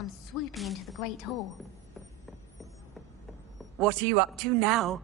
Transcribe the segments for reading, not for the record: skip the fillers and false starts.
come swooping into the Great Hall. What are you up to now?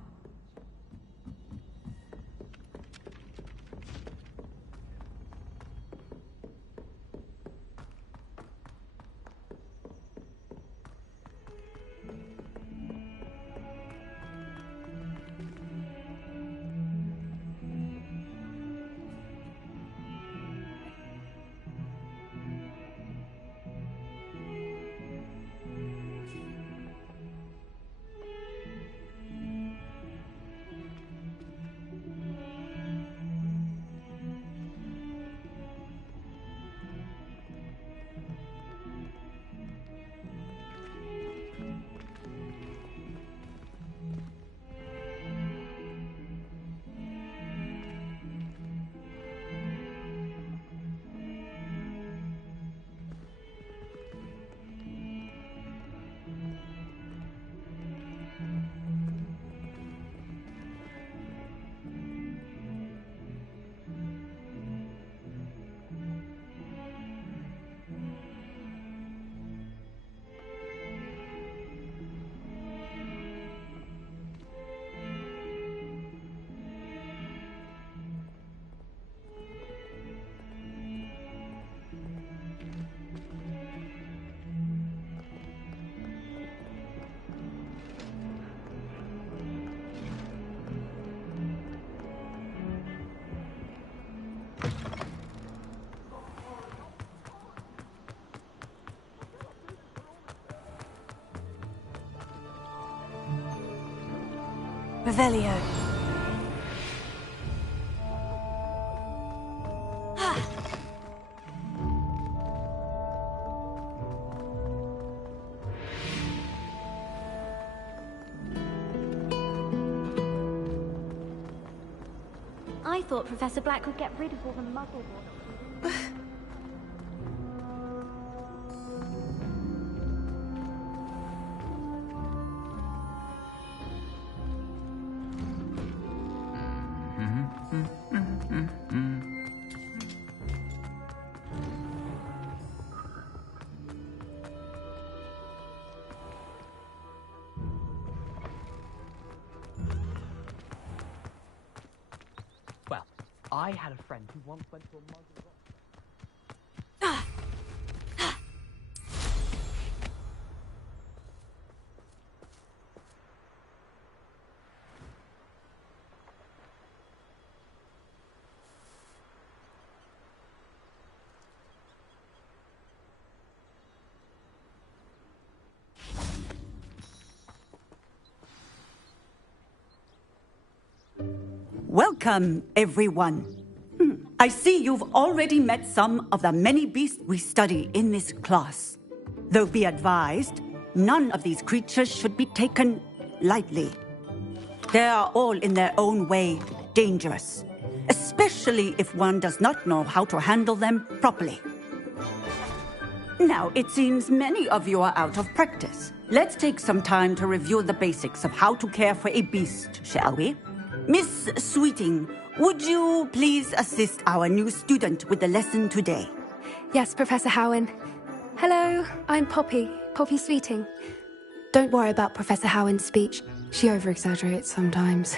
Revelio. I thought Professor Black would get rid of all the muggle ones. I had a friend who once went to a muggle. Welcome, everyone. I see you've already met some of the many beasts we study in this class. Though be advised, none of these creatures should be taken lightly. They are all in their own way dangerous, especially if one does not know how to handle them properly. Now, it seems many of you are out of practice. Let's take some time to review the basics of how to care for a beast, shall we? Miss Sweeting, would you please assist our new student with the lesson today? Yes, Professor Howin. Hello, I'm Poppy Sweeting. Don't worry about Professor Howin's speech. She over-exaggerates sometimes.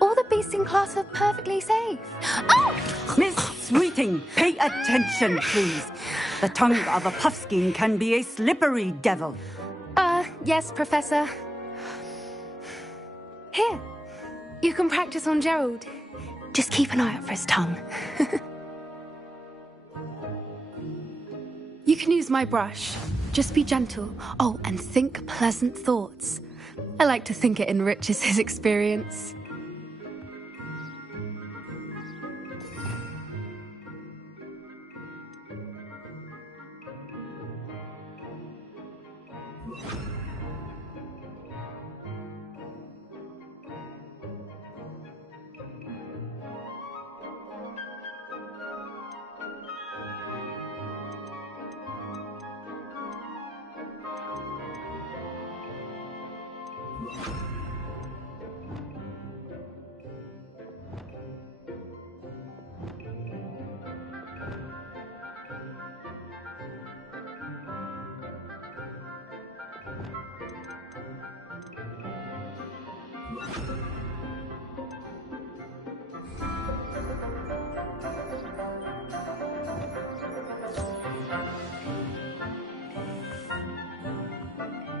All the beasts in class are perfectly safe. Oh! Miss Sweeting, pay attention, please. The tongue of a puffskein can be a slippery devil. Yes, Professor. Here. You can practice on Gerald. Just keep an eye out for his tongue. You can use my brush. Just be gentle. Oh, and think pleasant thoughts. I like to think it enriches his experience.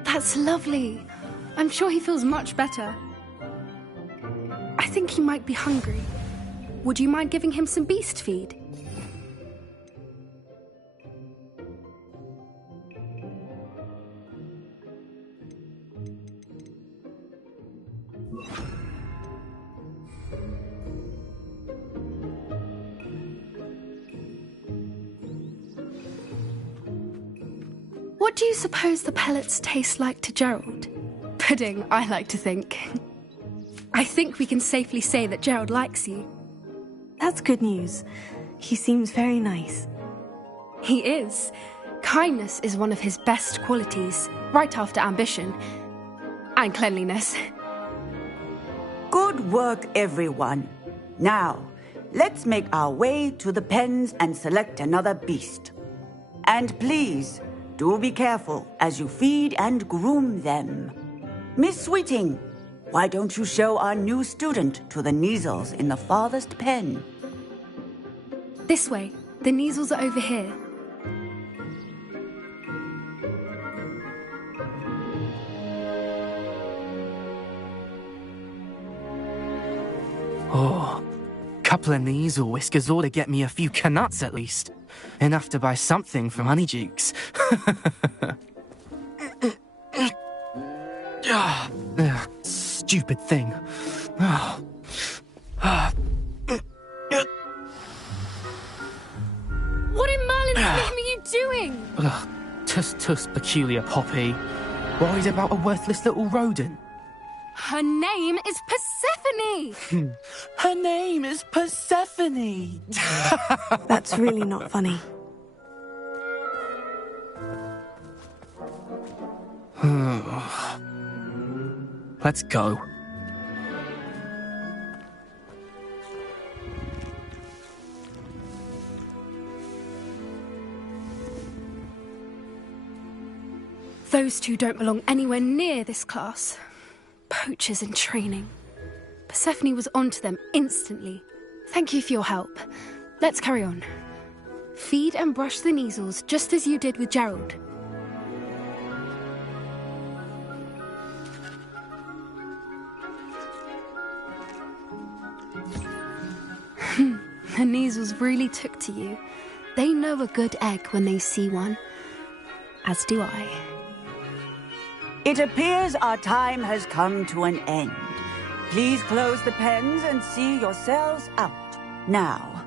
That's lovely. I'm sure he feels much better. I think he might be hungry. Would you mind giving him some beast feed? What do you suppose the pellets taste like to Gerald? Pudding, I like to think. I think we can safely say that Gerald likes you. That's good news. He seems very nice. He is. Kindness is one of his best qualities, right after ambition. And cleanliness. Good work, everyone. Now, let's make our way to the pens and select another beast. And please, do be careful as you feed and groom them. Miss Sweeting, why don't you show our new student to the ㅢhs in the farthest pen? This way. The ㅢhs are over here. Oh, couple of ㅢhs whiskers ought to get me a few canuts at least. Enough to buy something from Honeydukes. Stupid thing. What in Merlin's name are you doing? Tuss, peculiar Poppy. Worried about a worthless little rodent. Her name is Persephone! Her name is Persephone! That's really not funny. Let's go. Those two don't belong anywhere near this class. Poachers in training. Persephone was onto them instantly. Thank you for your help. Let's carry on. Feed and brush the ㅢhs just as you did with Gerald. The ㅢhs really took to you. They know a good egg when they see one. As do I. It appears our time has come to an end. Please close the pens and see yourselves out. Now,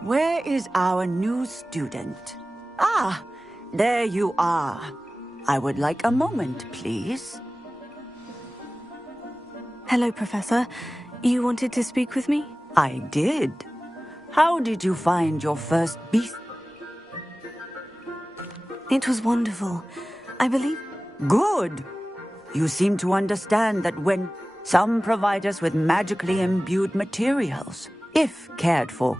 where is our new student? Ah, there you are. I would like a moment, please. Hello, Professor. You wanted to speak with me? I did. How did you find your first beast? It was wonderful. I believe... Good. You seem to understand that when some provide us with magically imbued materials, if cared for,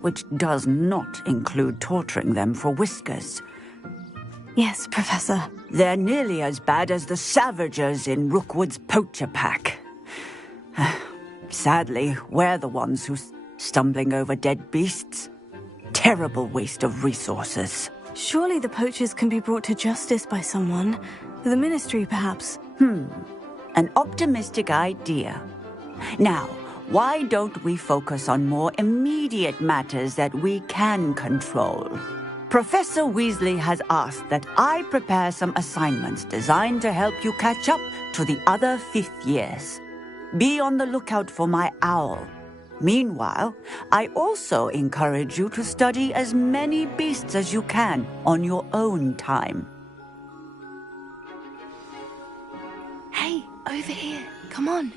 which does not include torturing them for whiskers. Yes, Professor. They're nearly as bad as the Savagers in Rookwood's poacher pack. Sadly, we're the ones who's stumbling over dead beasts. Terrible waste of resources. Surely the poachers can be brought to justice by someone. The Ministry, perhaps. An optimistic idea. Now, why don't we focus on more immediate matters that we can control? Professor Weasley has asked that I prepare some assignments designed to help you catch up to the other fifth years. Be on the lookout for my owl. Meanwhile, I also encourage you to study as many beasts as you can on your own time. Hey, over here. Come on.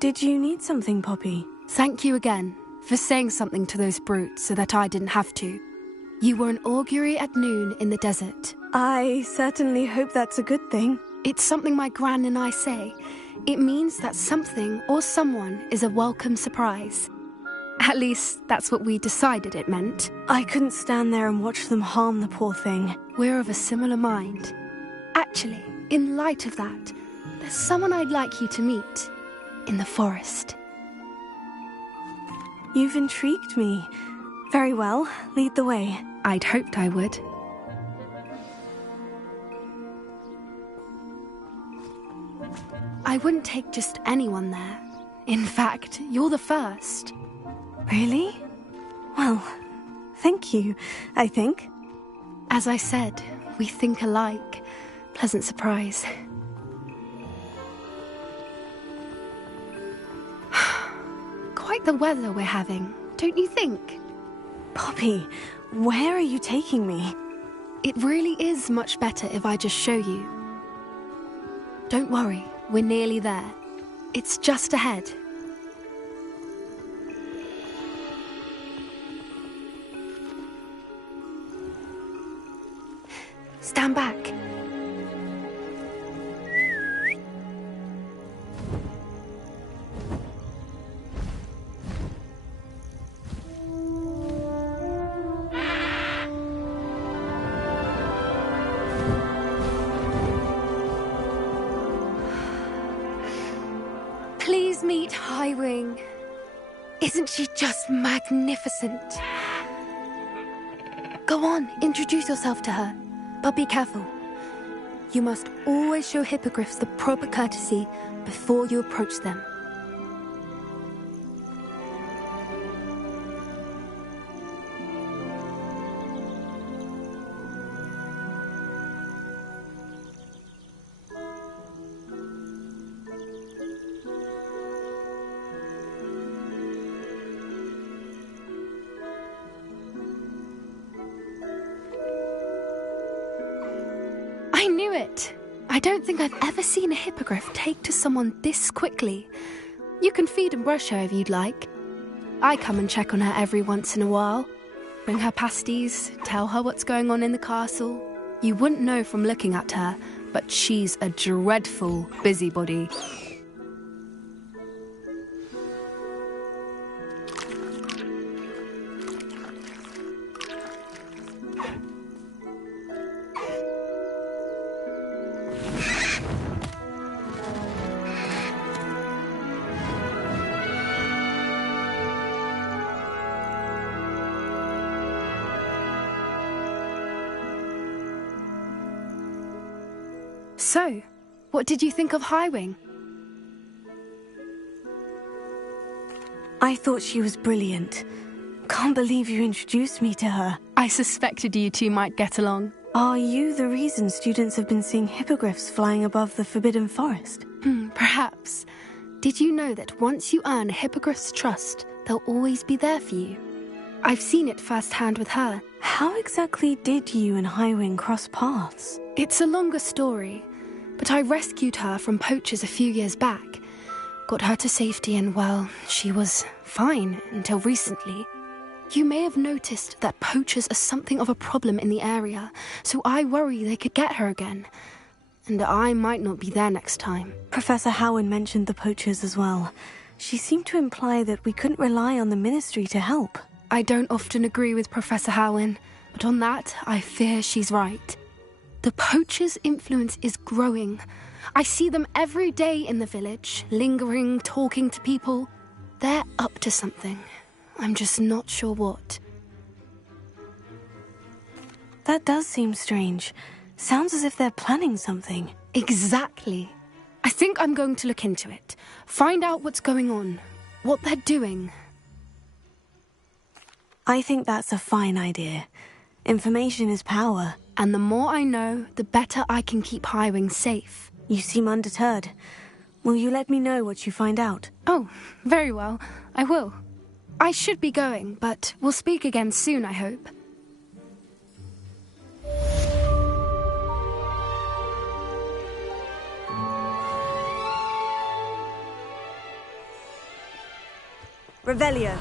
Did you need something, Poppy? Thank you again for saying something to those brutes so that I didn't have to. You were an augury at noon in the desert. I certainly hope that's a good thing. It's something my gran and I say. It means that something or someone is a welcome surprise. At least, that's what we decided it meant. I couldn't stand there and watch them harm the poor thing. We're of a similar mind. Actually, in light of that, there's someone I'd like you to meet in the forest. You've intrigued me. Very well, lead the way. I'd hoped I would. I wouldn't take just anyone there. In fact, you're the first. Really? Well, thank you, I think. As I said, we think alike. Pleasant surprise. Quite the weather we're having, don't you think? Poppy, where are you taking me? It really is much better if I just show you. Don't worry, we're nearly there. It's just ahead. Stand back. Please meet Highwing. Isn't she just magnificent? Go on, introduce yourself to her. But be careful. You must always show hippogriffs the proper courtesy before you approach them. I knew it! I don't think I've ever seen a hippogriff take to someone this quickly. You can feed and brush her if you'd like. I come and check on her every once in a while. Bring her pasties, tell her what's going on in the castle. You wouldn't know from looking at her, but she's a dreadful busybody. So, what did you think of Highwing? I thought she was brilliant. Can't believe you introduced me to her. I suspected you two might get along. Are you the reason students have been seeing hippogriffs flying above the Forbidden Forest? Perhaps. Did you know that once you earn a hippogriff's trust, they'll always be there for you? I've seen it firsthand with her. How exactly did you and Highwing cross paths? It's a longer story, but I rescued her from poachers a few years back. Got her to safety and, well, she was fine until recently. You may have noticed that poachers are something of a problem in the area, so I worry they could get her again. And I might not be there next time. Professor Howin mentioned the poachers as well. She seemed to imply that we couldn't rely on the Ministry to help. I don't often agree with Professor Howin, but on that, I fear she's right. The poachers' influence is growing. I see them every day in the village, lingering, talking to people. They're up to something. I'm just not sure what. That does seem strange. Sounds as if they're planning something. Exactly. I think I'm going to look into it. Find out what's going on. What they're doing. I think that's a fine idea. Information is power. And the more I know, the better I can keep Highwing safe. You seem undeterred. Will you let me know what you find out? Oh, very well. I will. I should be going, but we'll speak again soon, I hope. Revelio.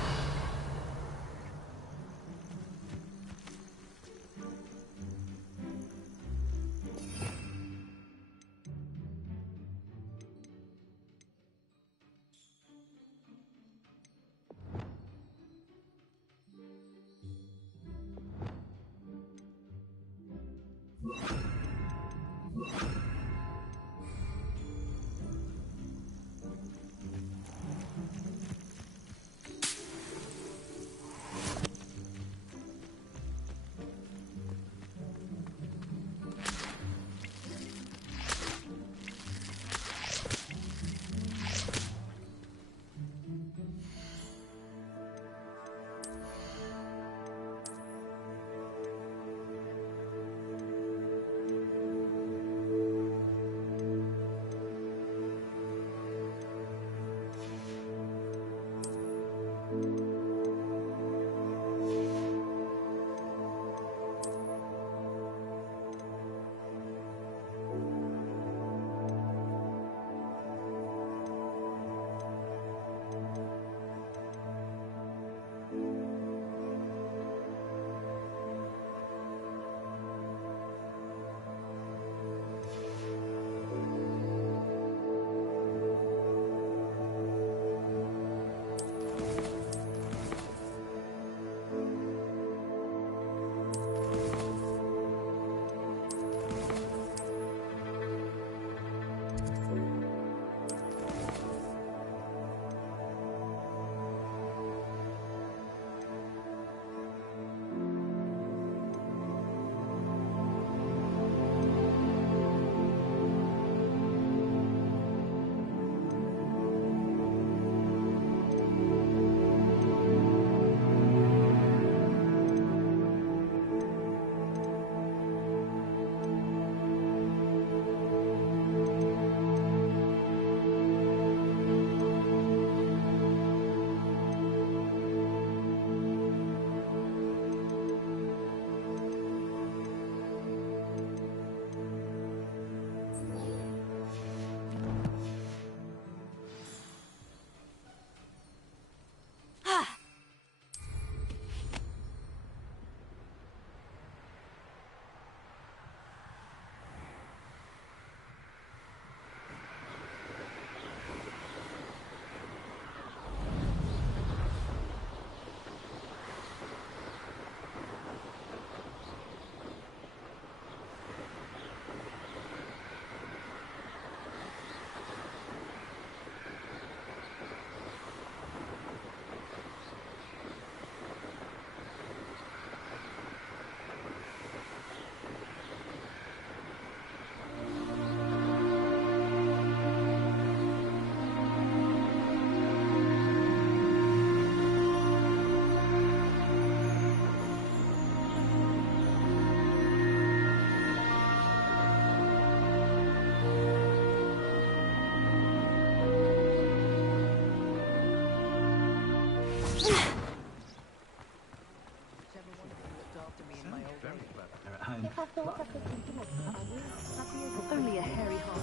Only a hairy half.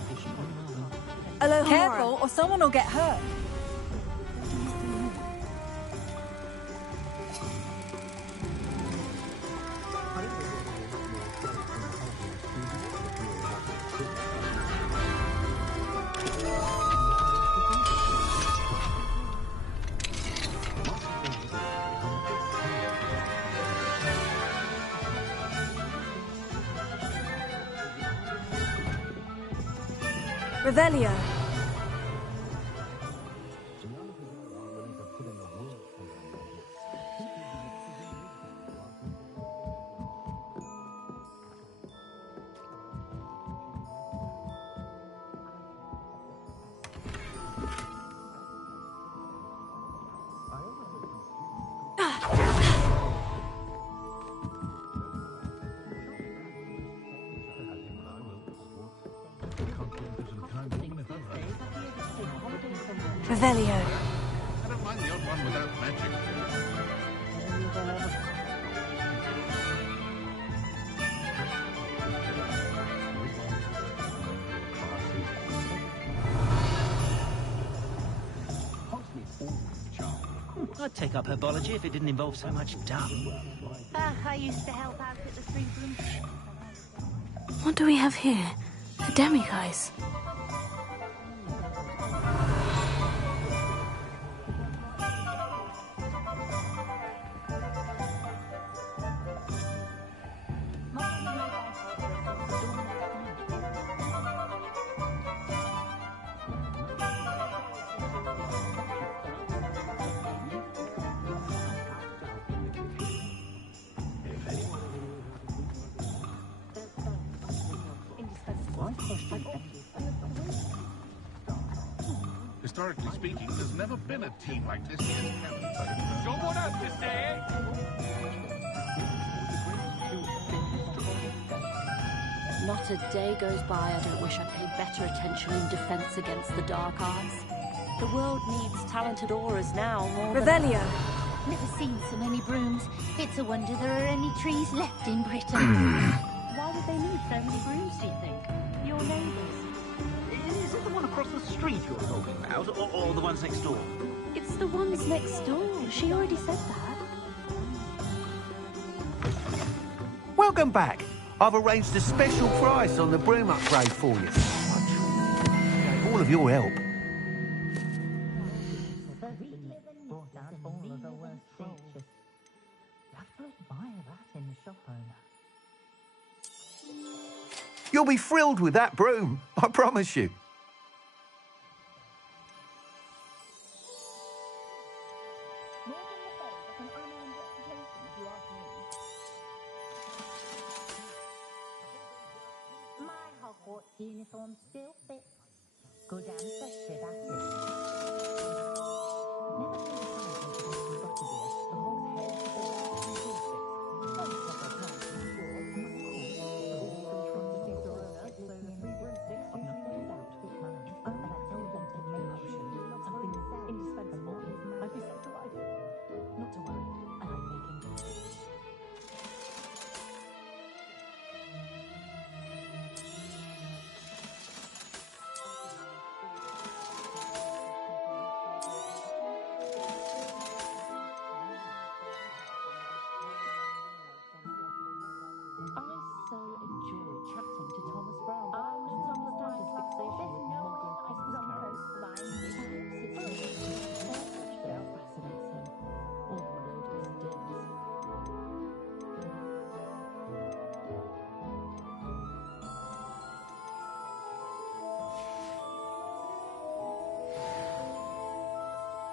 Aloha. Careful, or someone will get hurt. Revelio. Revelio. I don't mind the odd one without magic. I'd take up herbology if it didn't involve so much dung. I used to help out at the Three Blooms. What do we have here? The demiguise. Historically speaking, there's never been a team like this in Canada. Someone has to say it! Not a day goes by I don't wish I paid better attention in defense against the dark arts. The world needs talented aurors now more than... Revelio. Never seen so many brooms. It's a wonder there are any trees left in Britain. Why would they need so many brooms, do you think? Your neighbours. Is it the one across the street you're talking about, or the ones next door? It's the ones next door. She already said that. Welcome back. I've arranged a special price on the broom upgrade for you. All of your help. You'll be thrilled with that broom, I promise you. My Hogwarts uniform still fits. Good answer, should ask it.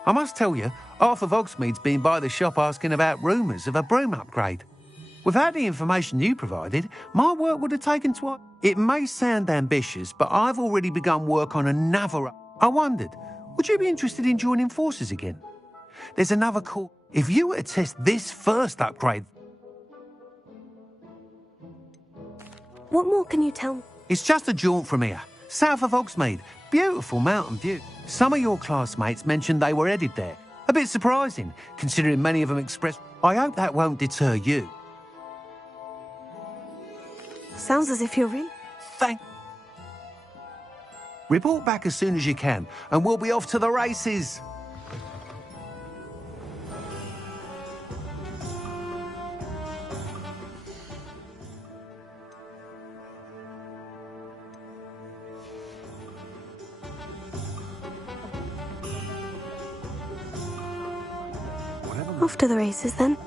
I must tell you, half of Hogsmeade's been by the shop asking about rumours of a broom upgrade. Without the information you provided, my work would have taken twice. It may sound ambitious, but I've already begun work on another. I wondered, would you be interested in joining forces again? There's another call. If you were to test this first upgrade... What more can you tell me? It's just a jaunt from here, south of Hogsmeade. Beautiful mountain view. Some of your classmates mentioned they were headed there. A bit surprising, considering many of them expressed... I hope that won't deter you. Sounds as if you're really... Report back as soon as you can, and we'll be off to the races. Off to the races, then.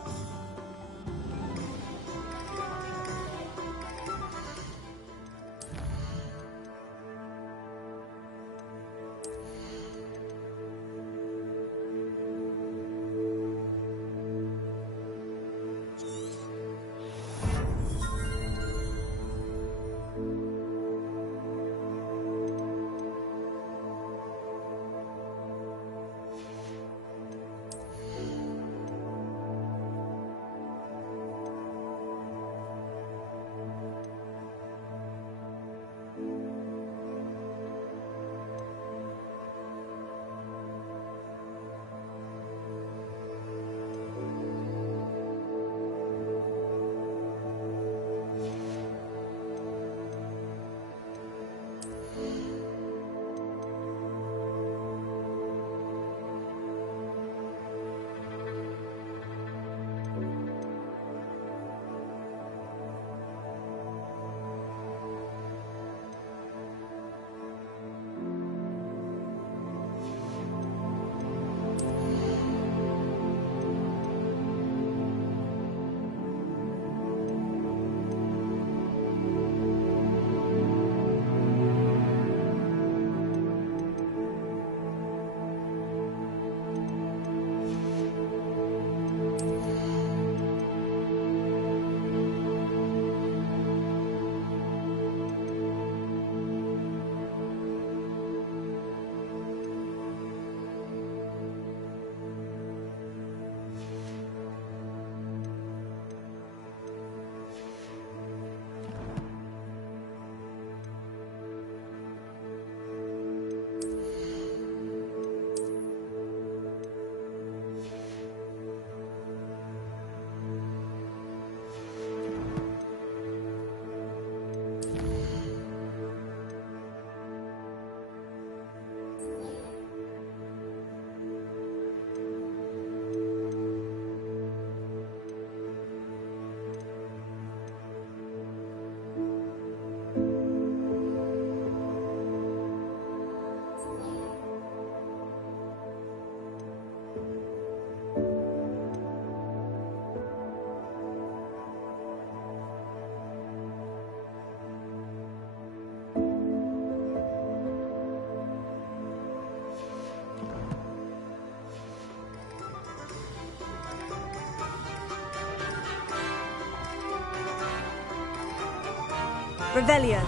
Revelio.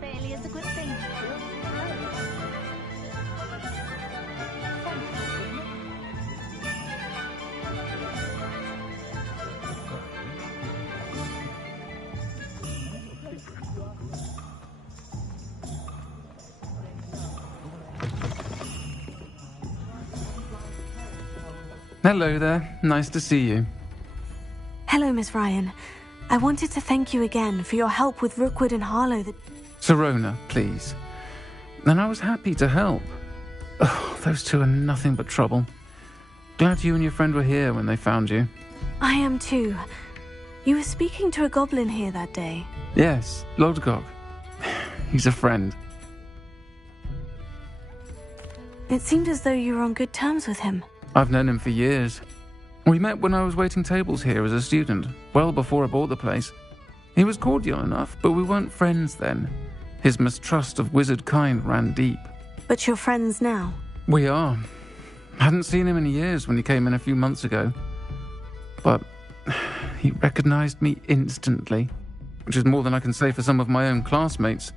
Fairly is a good thing. Hello there. Nice to see you. Hello, Miss Ryan. I wanted to thank you again for your help with Rookwood and Harlow. Sirona, please. And I was happy to help. Oh, those two are nothing but trouble. Glad you and your friend were here when they found you. I am too. You were speaking to a goblin here that day. Yes, ㅅㅊ. He's a friend. It seemed as though you were on good terms with him. I've known him for years. We met when I was waiting tables here as a student, well before I bought the place. He was cordial enough, but we weren't friends then. His mistrust of wizard kind ran deep. But you're friends now? We are. Hadn't seen him in years when he came in a few months ago. But he recognized me instantly, which is more than I can say for some of my own classmates.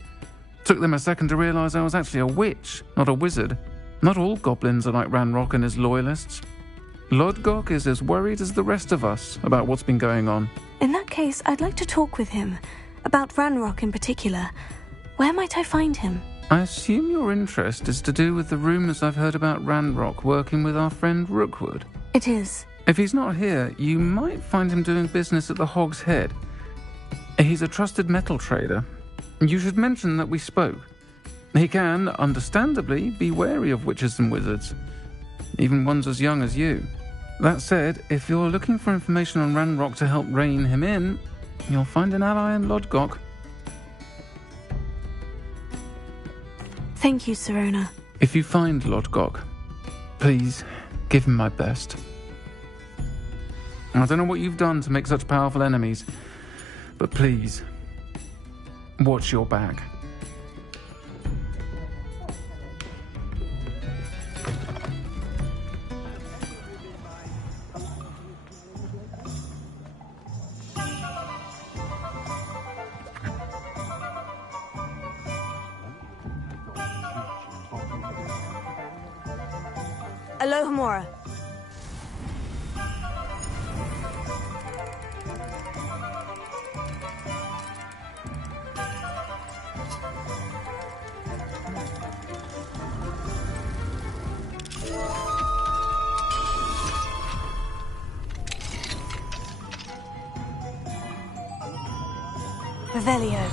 Took them a second to realize I was actually a witch, not a wizard. Not all goblins are like Ranrock and his loyalists. ㅅㅊ is as worried as the rest of us about what's been going on. In that case, I'd like to talk with him. About Ranrock in particular. Where might I find him? I assume your interest is to do with the rumors I've heard about Ranrock working with our friend Rookwood. It is. If he's not here, you might find him doing business at the Hog's Head. He's a trusted metal trader. You should mention that we spoke. He can, understandably, be wary of witches and wizards, even ones as young as you. That said, if you're looking for information on Ranrock to help rein him in, you'll find an ally in ㅅㅊ. Thank you, Sirona. If you find ㅅㅊ, please give him my best. I don't know what you've done to make such powerful enemies, but please, watch your back. Alohamora. Revelio.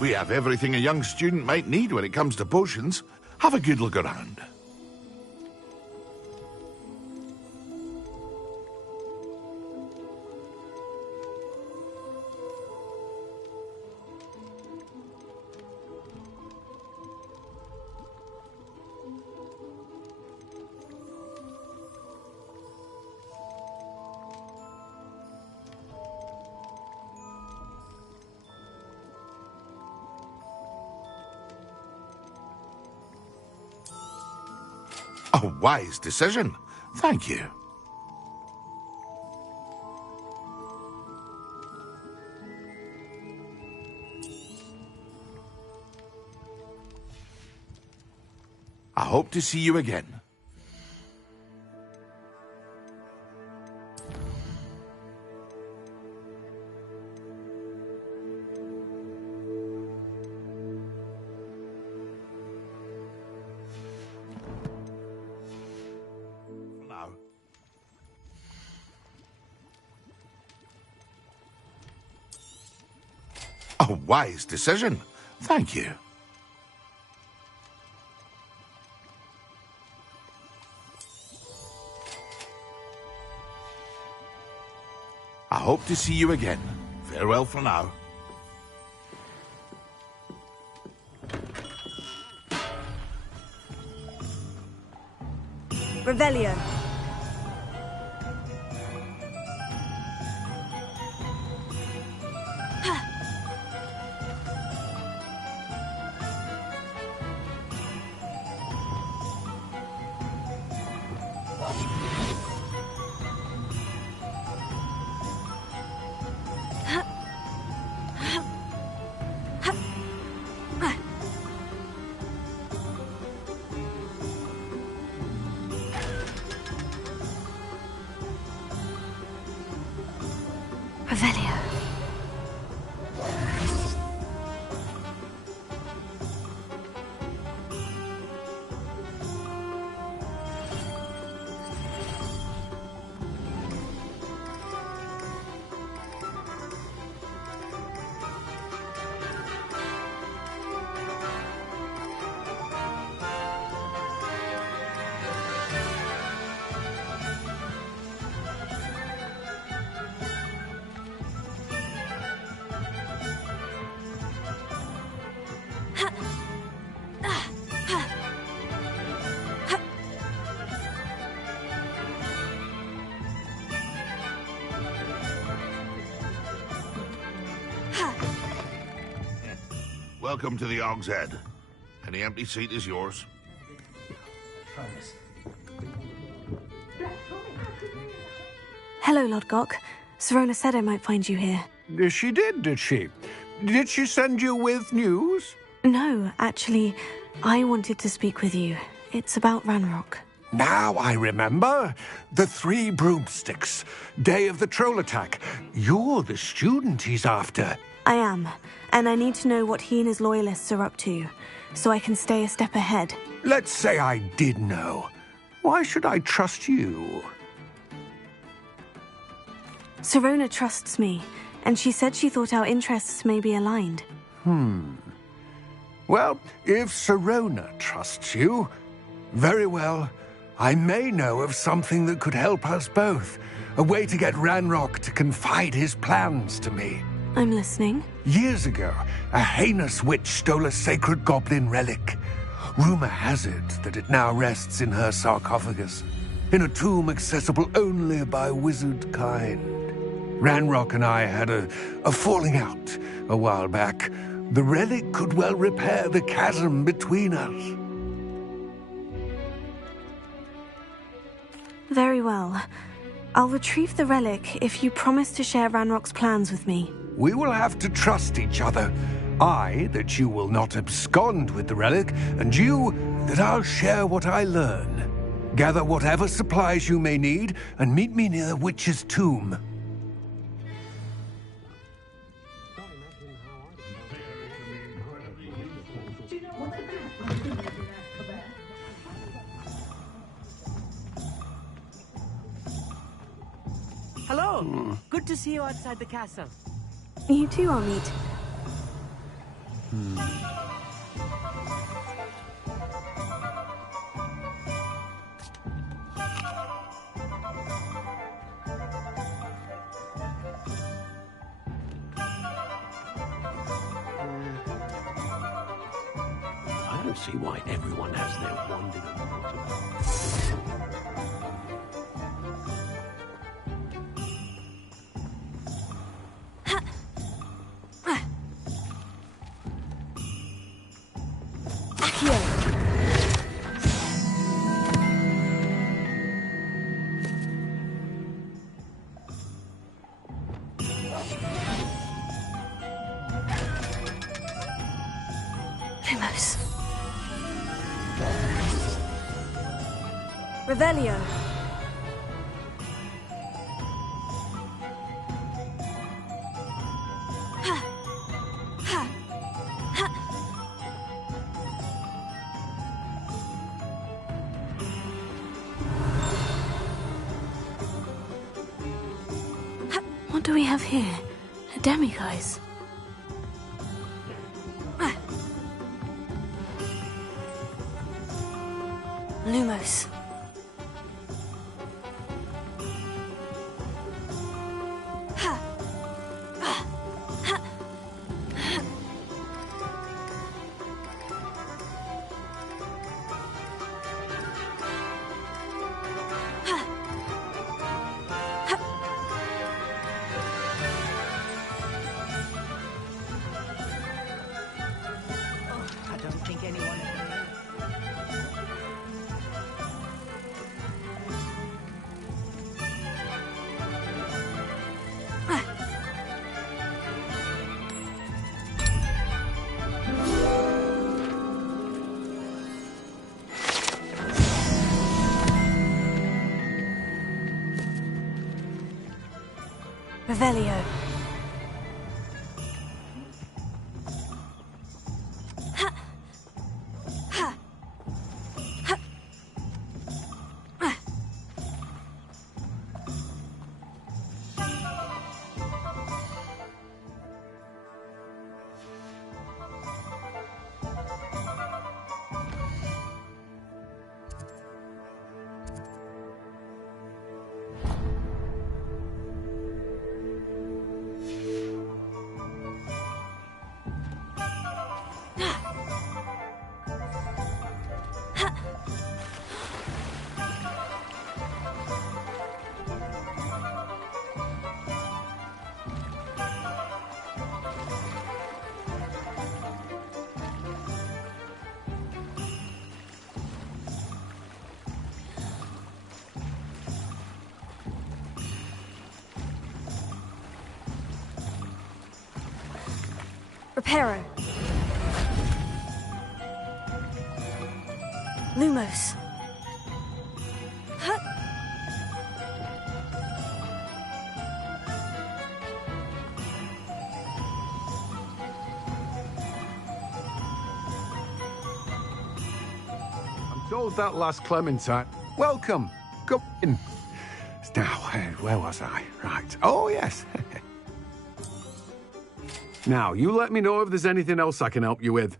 We have everything a young student might need when it comes to potions. Have a good look around. A wise decision. Thank you. I hope to see you again. A wise decision. Thank you. I hope to see you again. Farewell for now. Revelio. Welcome to the Og's Head. Any empty seat is yours. Hello, ㅊㅠ. Serona said I might find you here. She did she? Did she send you with news? No, actually, I wanted to speak with you. It's about Ranrock. Now I remember. The 3 broomsticks. Day of the troll attack. You're the student he's after. I am, and I need to know what he and his loyalists are up to, so I can stay a step ahead. Let's say I did know. Why should I trust you? Serona trusts me, and she said she thought our interests may be aligned. Well, if Serona trusts you, very well. I may know of something that could help us both. A way to get Ranrock to confide his plans to me. I'm listening. Years ago, a heinous witch stole a sacred goblin relic. Rumor has it that it now rests in her sarcophagus, in a tomb accessible only by wizard kind. Ranrock and I had a falling out a while back. The relic could well repair the chasm between us. Very well. I'll retrieve the relic if you promise to share Ranrock's plans with me. We will have to trust each other. I, that you will not abscond with the relic, and you, that I'll share what I learn. Gather whatever supplies you may need, and meet me near the witch's tomb. Hello. Good to see you outside the castle. You too, Amit. I don't see why everyone has their wanding Revelio. What do we have here? A demiguise. Lumos. I don't think anyone... Revelio. Reparo. Lumos. I'm told that last Clementine. Welcome. Come in. Now, where was I? Right. Oh, yes. Now, you let me know if there's anything else I can help you with.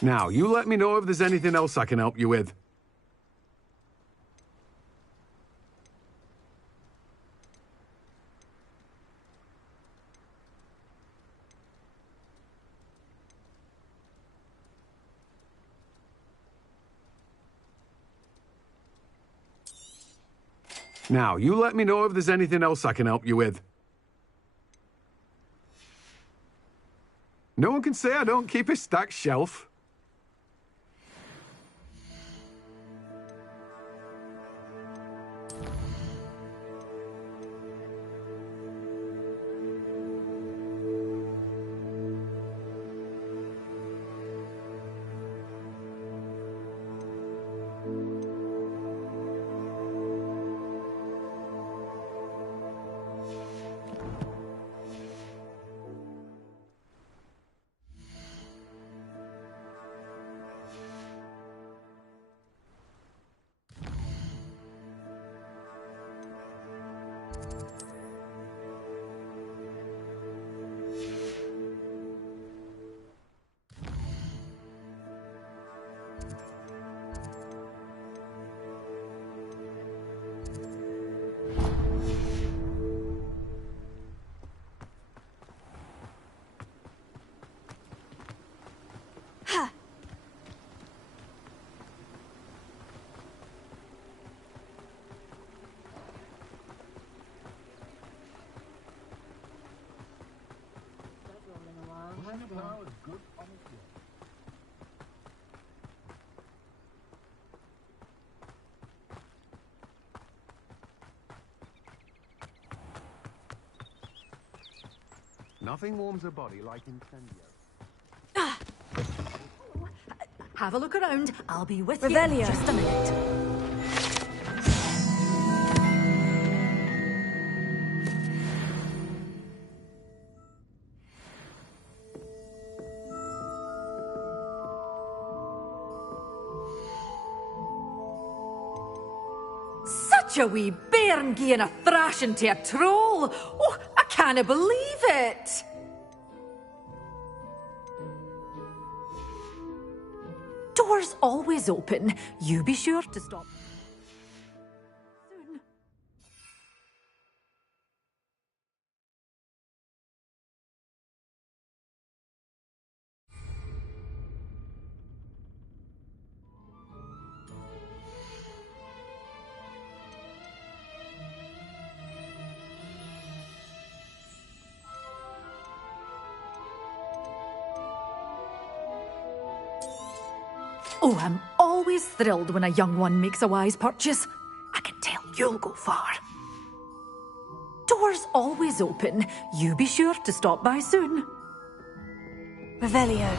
Now, you let me know if there's anything else I can help you with. Now, you let me know if there's anything else I can help you with. No one can say I don't keep a stacked shelf. Nothing warms a body like incendio. Have a look around. I'll be with you Revelio. in just a minute. Such a wee bairn gieing a thrashing to a troll. Oh, I can't believe it. Doors always open. You be sure to stop. Soon. Oh, I'm always thrilled when a young one makes a wise purchase. I can tell you'll go far. Doors always open. You be sure to stop by soon. Revelio.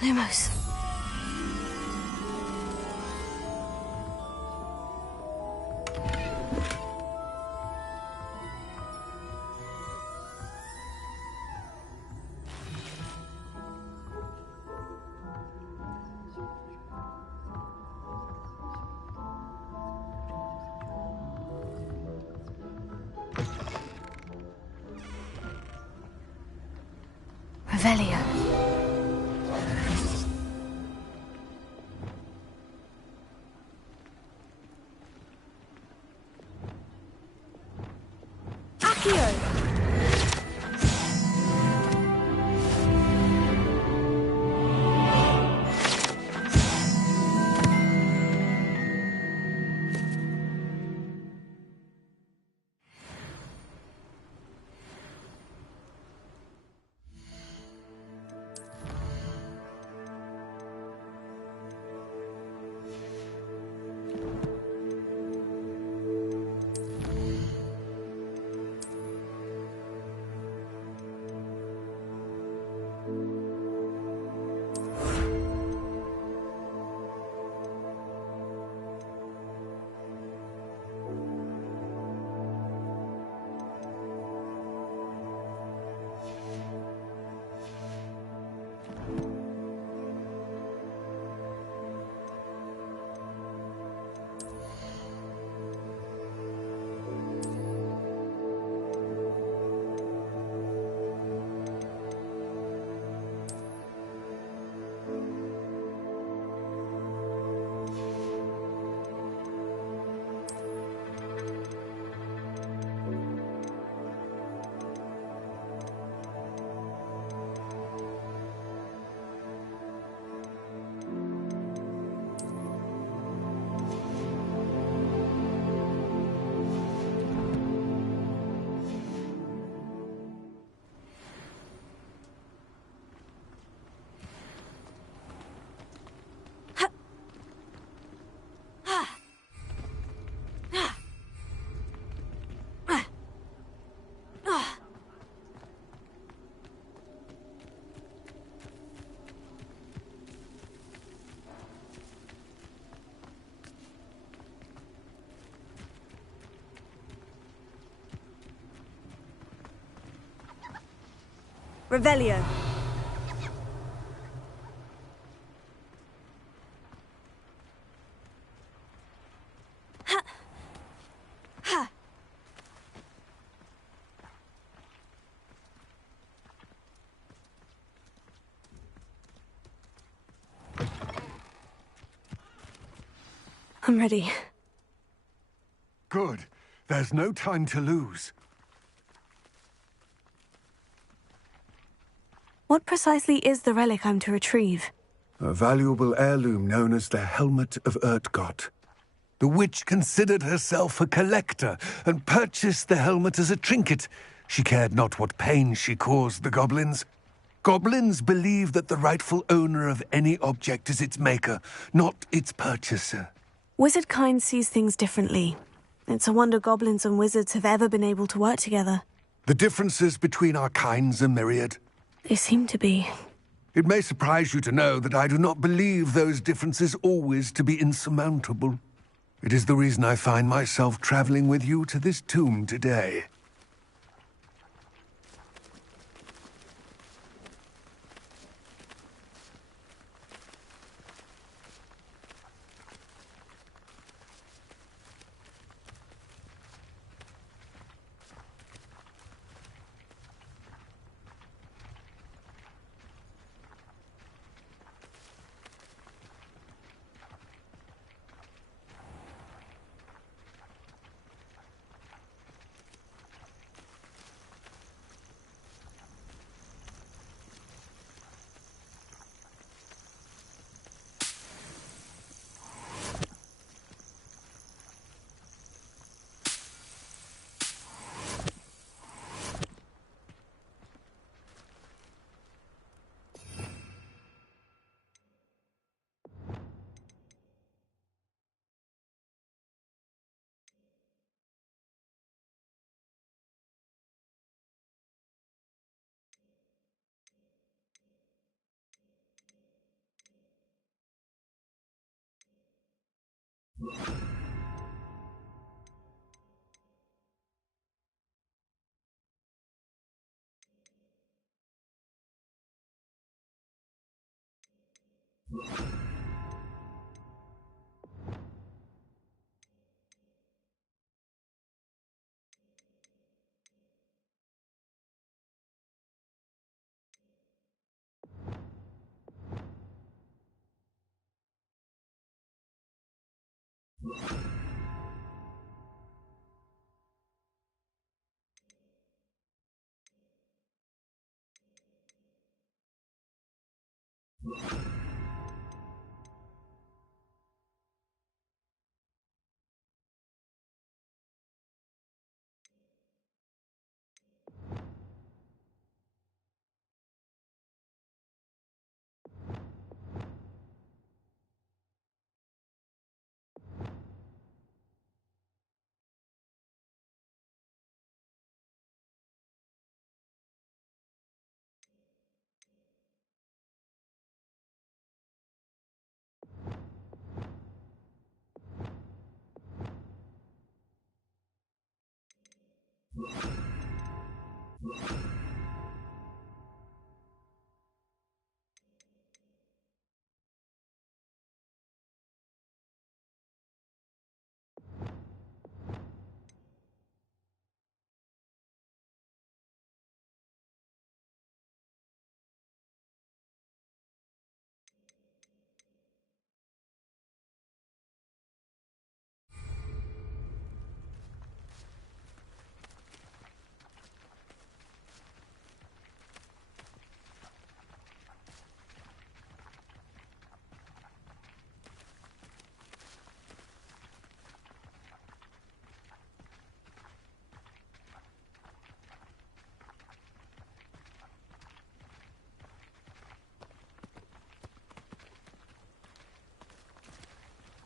Lumos. Revelio. Accio! Revelio. I'm ready. Good. There's no time to lose. What precisely is the relic I'm to retrieve? A valuable heirloom known as the Helmet of ㅅㅊღᅅ. The witch considered herself a collector and purchased the helmet as a trinket. She cared not what pain she caused the goblins. Goblins believe that the rightful owner of any object is its maker, not its purchaser. Wizard kind sees things differently. It's a wonder goblins and wizards have ever been able to work together. The differences between our kinds are myriad. They seem to be. It may surprise you to know that I do not believe those differences always to be insurmountable. It is the reason I find myself traveling with you to this tomb today.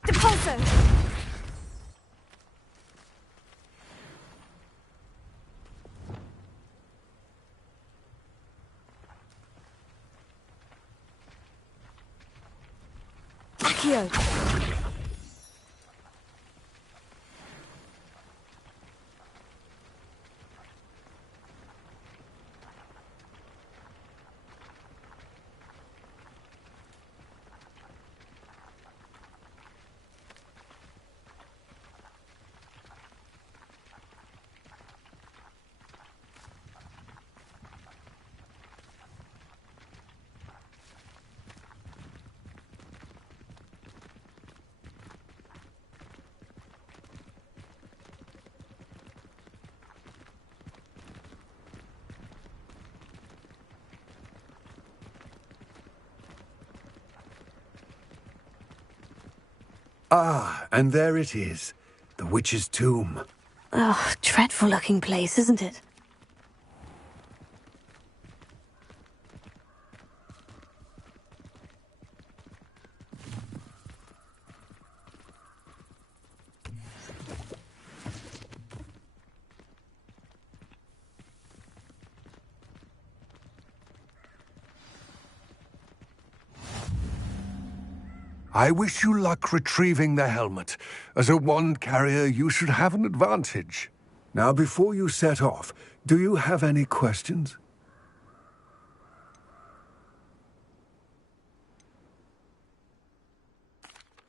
Depulso! Accio! Ah, and there it is. The witch's tomb. Oh, dreadful looking place, isn't it? I wish you luck retrieving the helmet. As a wand carrier, you should have an advantage. Now, before you set off, do you have any questions?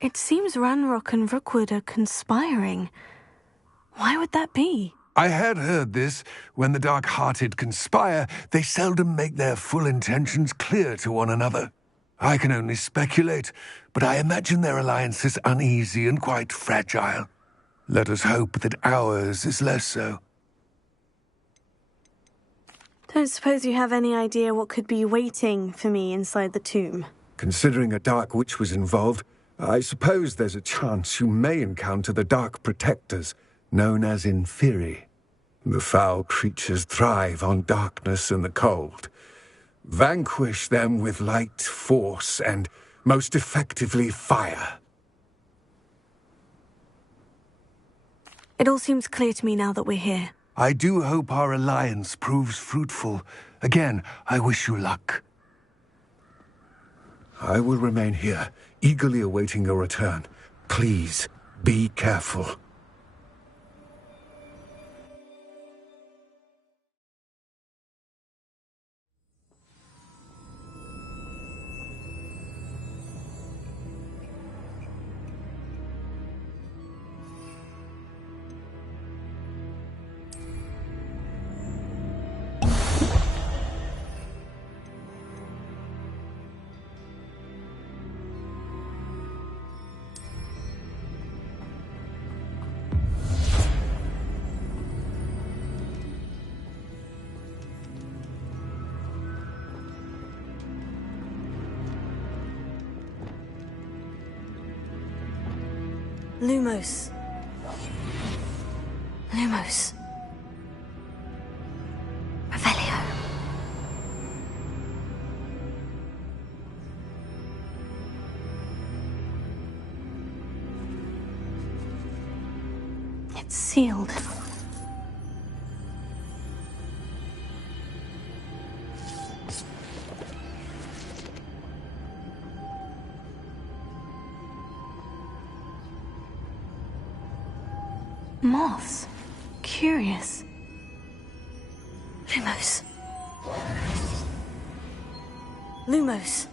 It seems Ranrock and Rookwood are conspiring. Why would that be? I had heard this. When the dark-hearted conspire, they seldom make their full intentions clear to one another. I can only speculate, but I imagine their alliance is uneasy and quite fragile. Let us hope that ours is less so. Don't suppose you have any idea what could be waiting for me inside the tomb? Considering a dark witch was involved, I suppose there's a chance you may encounter the Dark Protectors, known as Inferi. The foul creatures thrive on darkness and the cold. Vanquish them with light, force, and, most effectively, fire. It all seems clear to me now that we're here. I do hope our alliance proves fruitful. Again, I wish you luck. I will remain here, eagerly awaiting your return. Please, be careful. Lumos. Lumos. Revelio. It's sealed. Moths. Curious. Lumos. Lumos.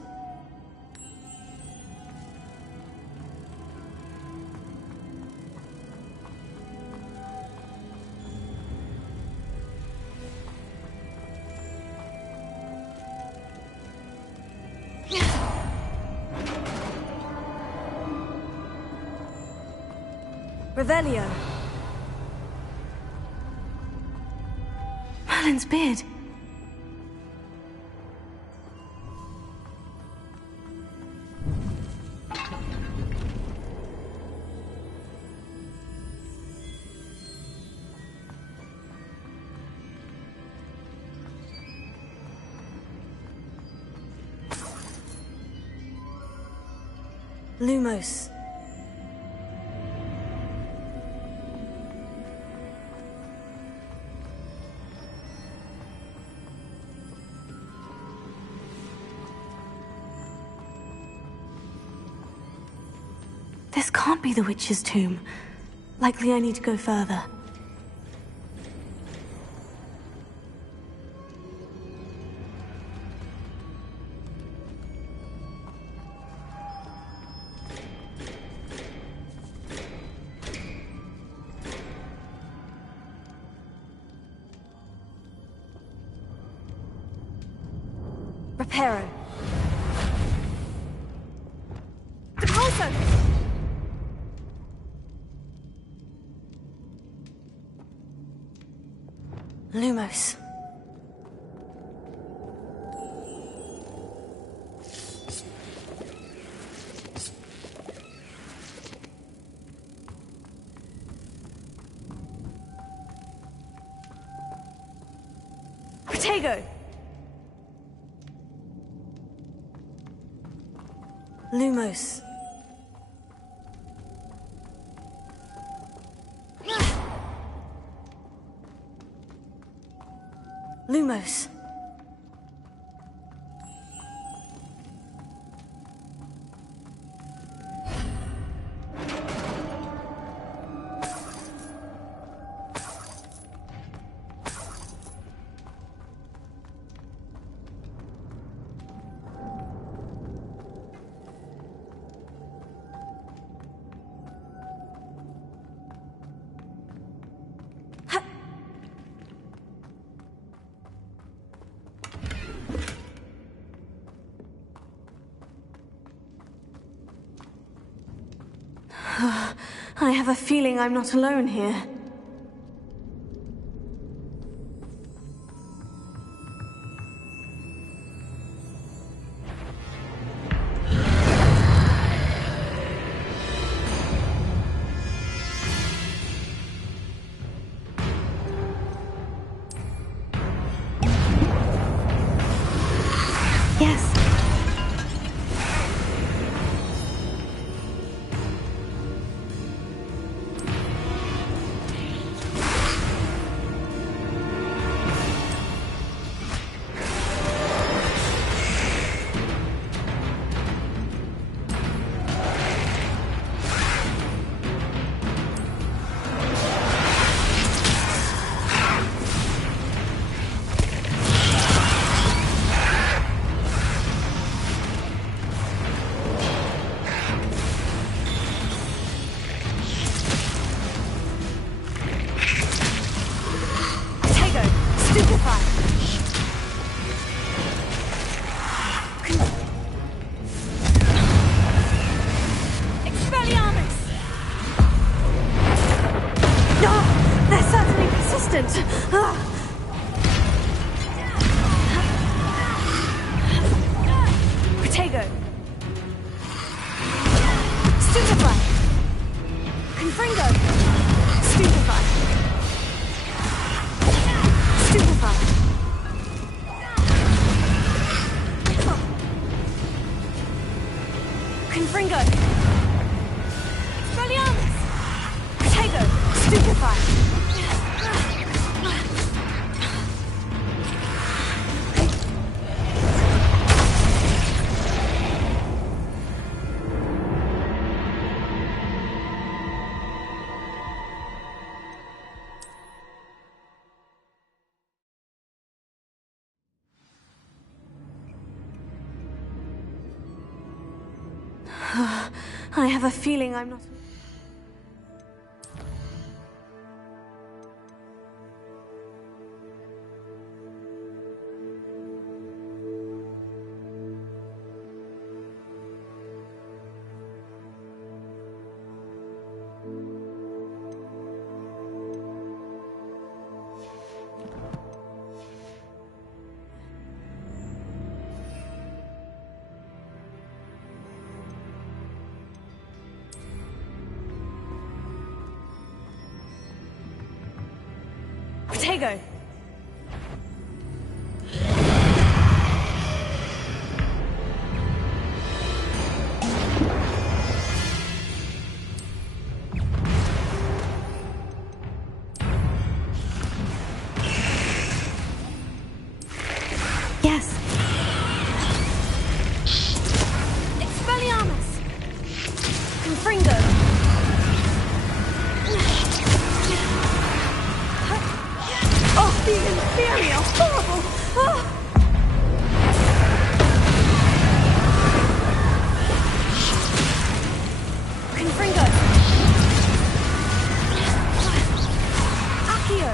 Revelio. Merlin's beard. Lumos. This can't be the witch's tomb. Likely I need to go further. Reparo. Depulso! Lumos. ㅎㄱန့ᅅ. Lumos. Lumos. I have a feeling I'm not alone here. Yes. Confringo! Expelliarmus! ㅎㄱန့! Stupefy! I have a feeling I'm not... ㅎㄱㄧ! Yes. Expelliarmus! Confringo! Oh, the inferior! Horrible! Oh. Confringo! Accio!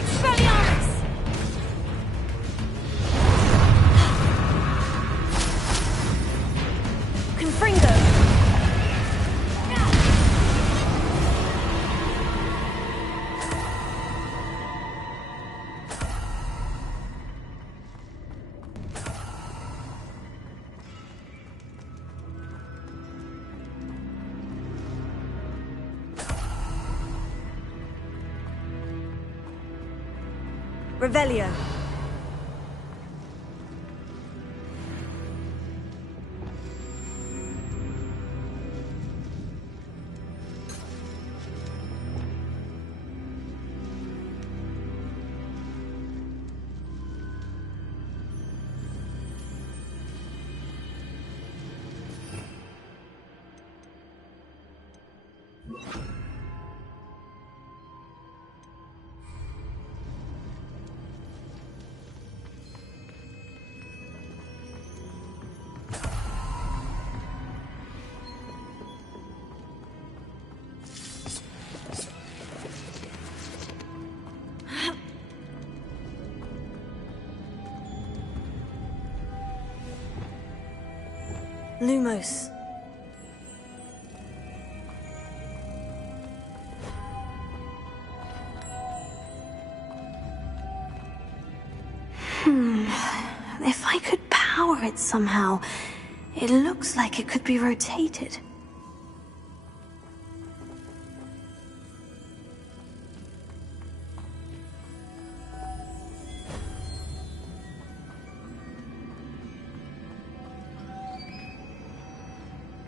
Expelliarmus! Confringo! Revelio. Lumos. If I could power it somehow, it looks like it could be rotated.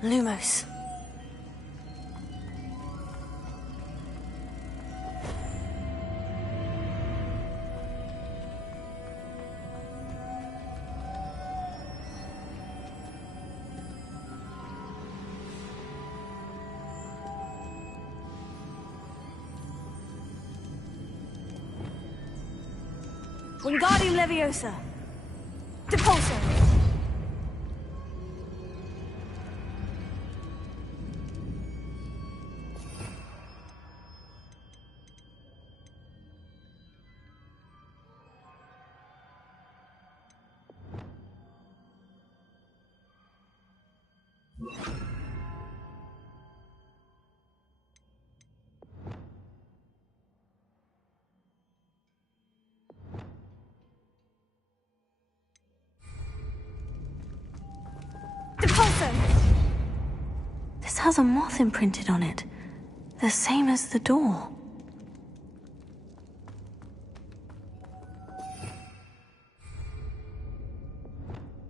Lumos. Wingardium Leviosa. Depulso. Depulso! This has a moth imprinted on it. The same as the door.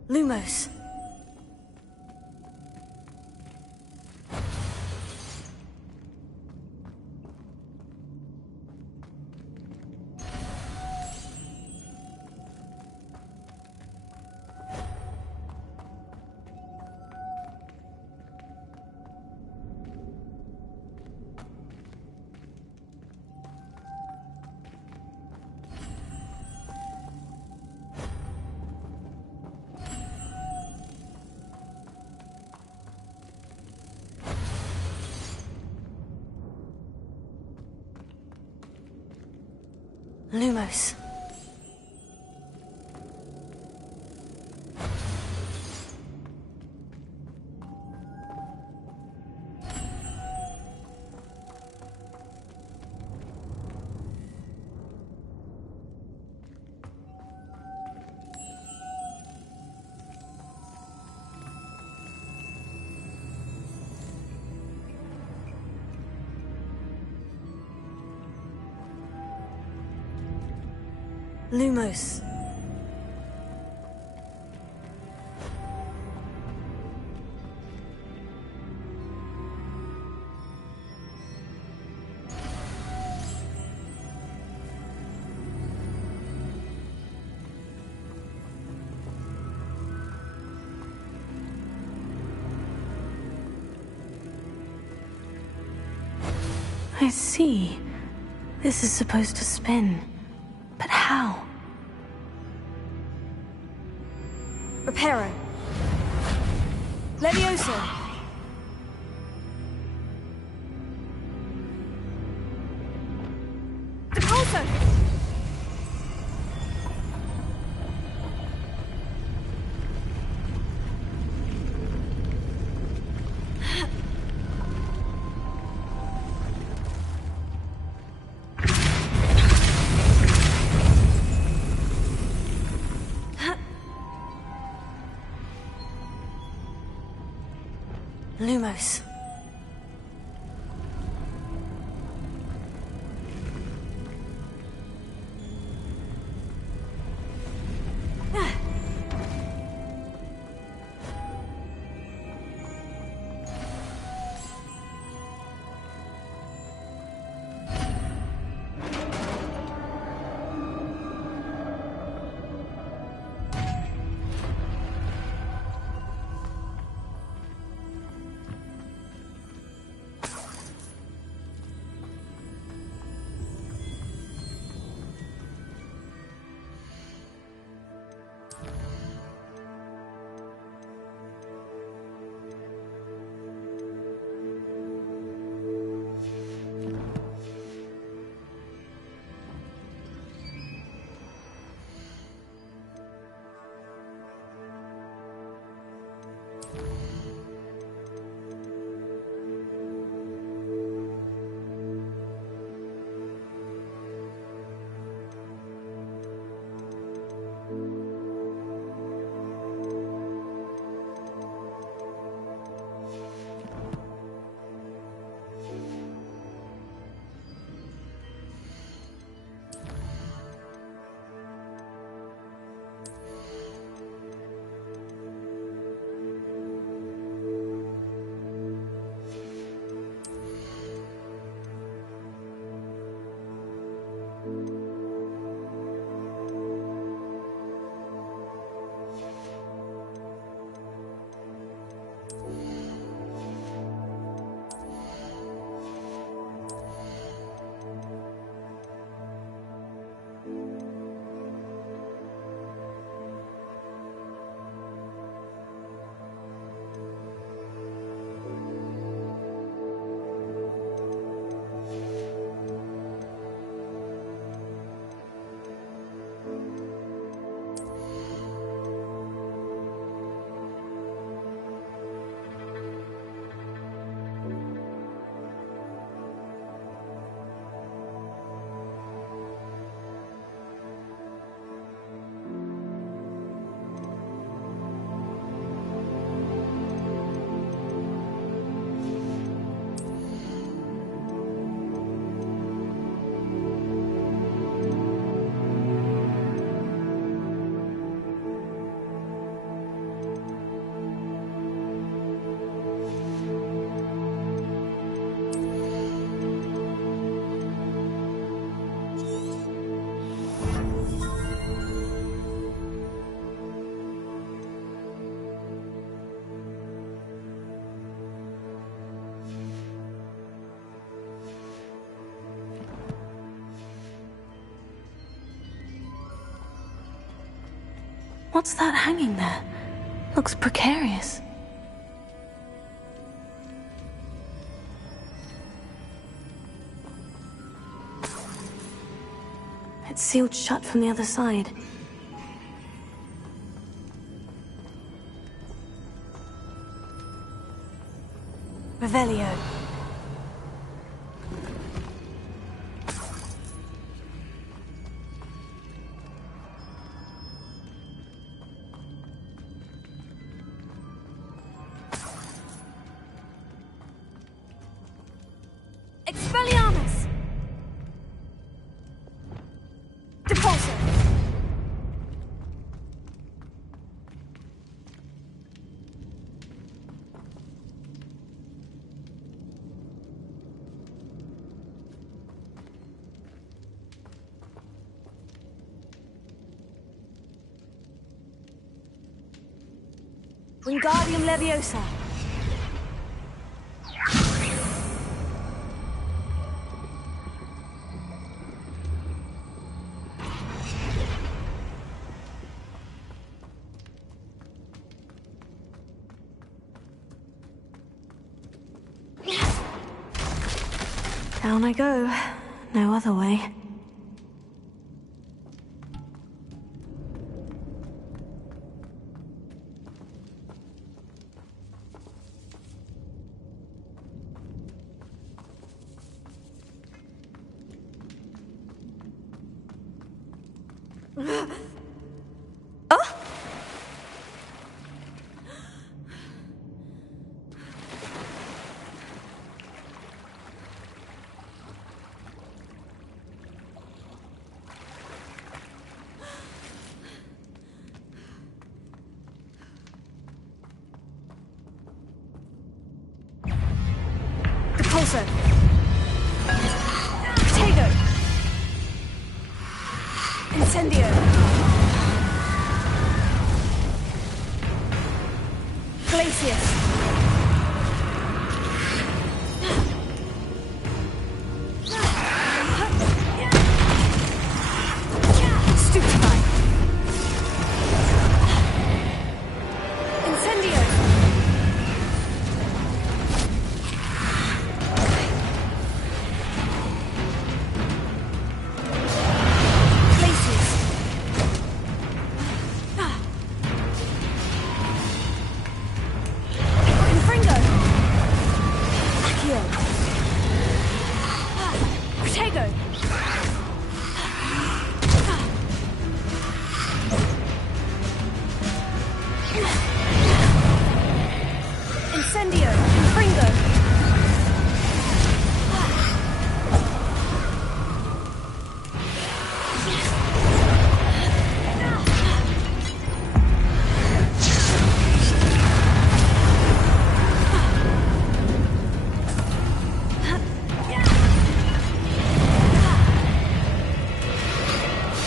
Lumos. Lumos. Lumos. I see. This is supposed to spin. But how? Reparo. Levioso. Depulso. Lumos. What's that hanging there? Looks precarious. It's sealed shut from the other side. Revelio. Expelliarmus! Depulso! Wingardium Leviosa! Down I go. No other way. Depulso! Potato! Incendio! Glacius! Stupefy! Incendio! Incendio! Fringo!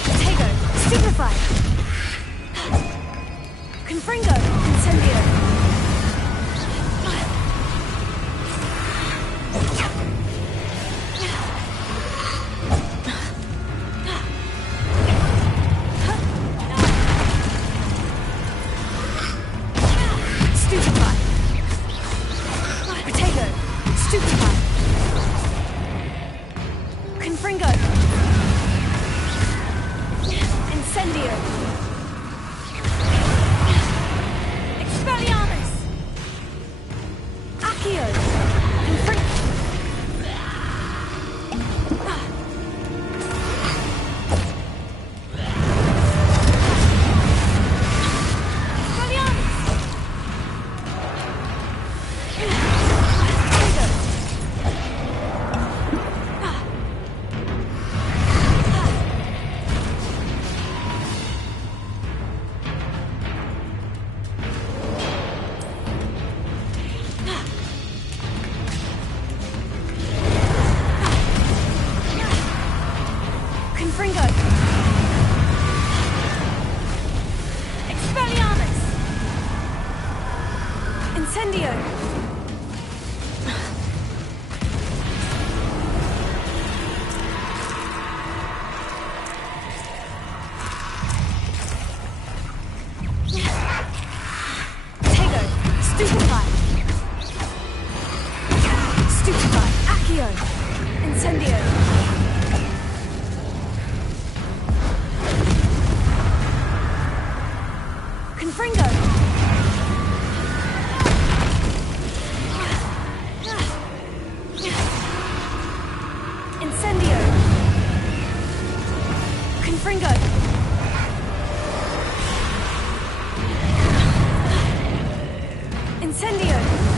Potato! Stupefy! Confringo! Incendio! Stupefy! Potato! Stupefy! Confringo! Incendio! Confringo! Incendio!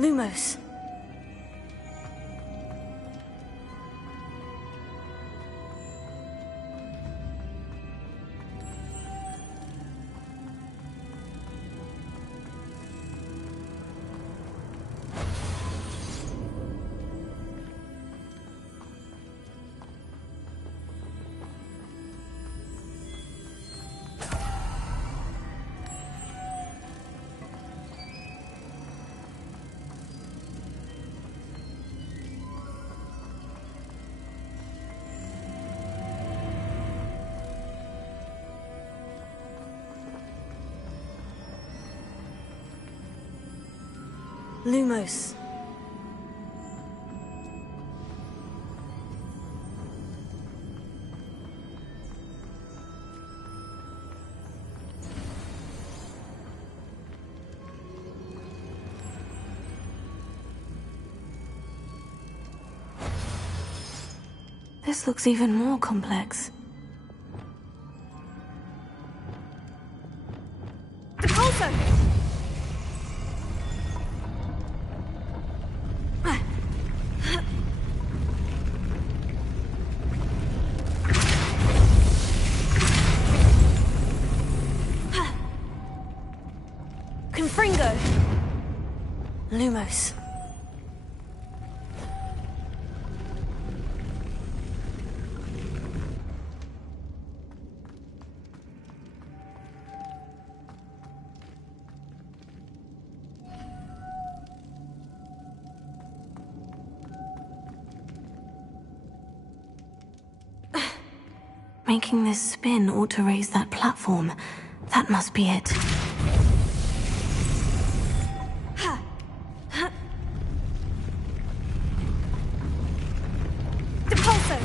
Lumos. Lumos. This looks even more complex. Depulso! Confringo! Lumos. Making this spin ought to raise that platform. That must be it. Depulso!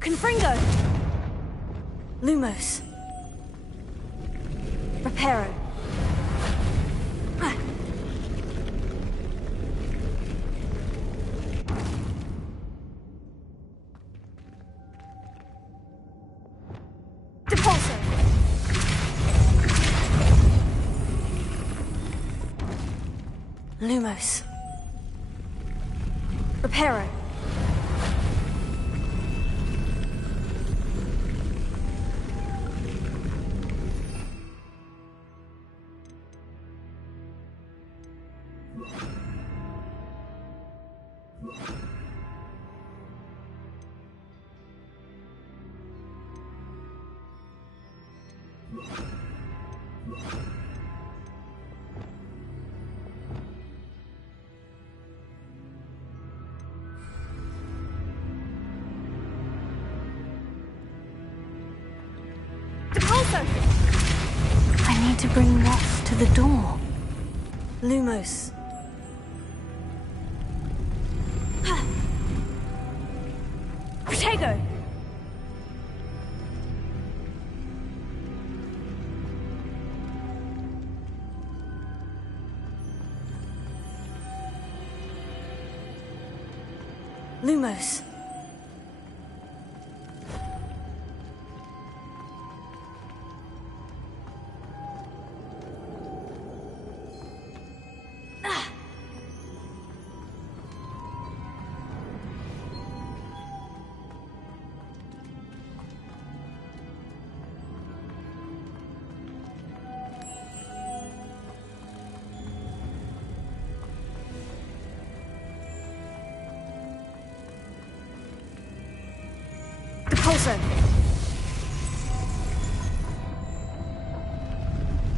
Confringo! Lumos. Reparo. Depulso! Lumos. Reparo. I need to bring Moss to the door. Lumos. ㅎㄱㄧ! Lumos. Also,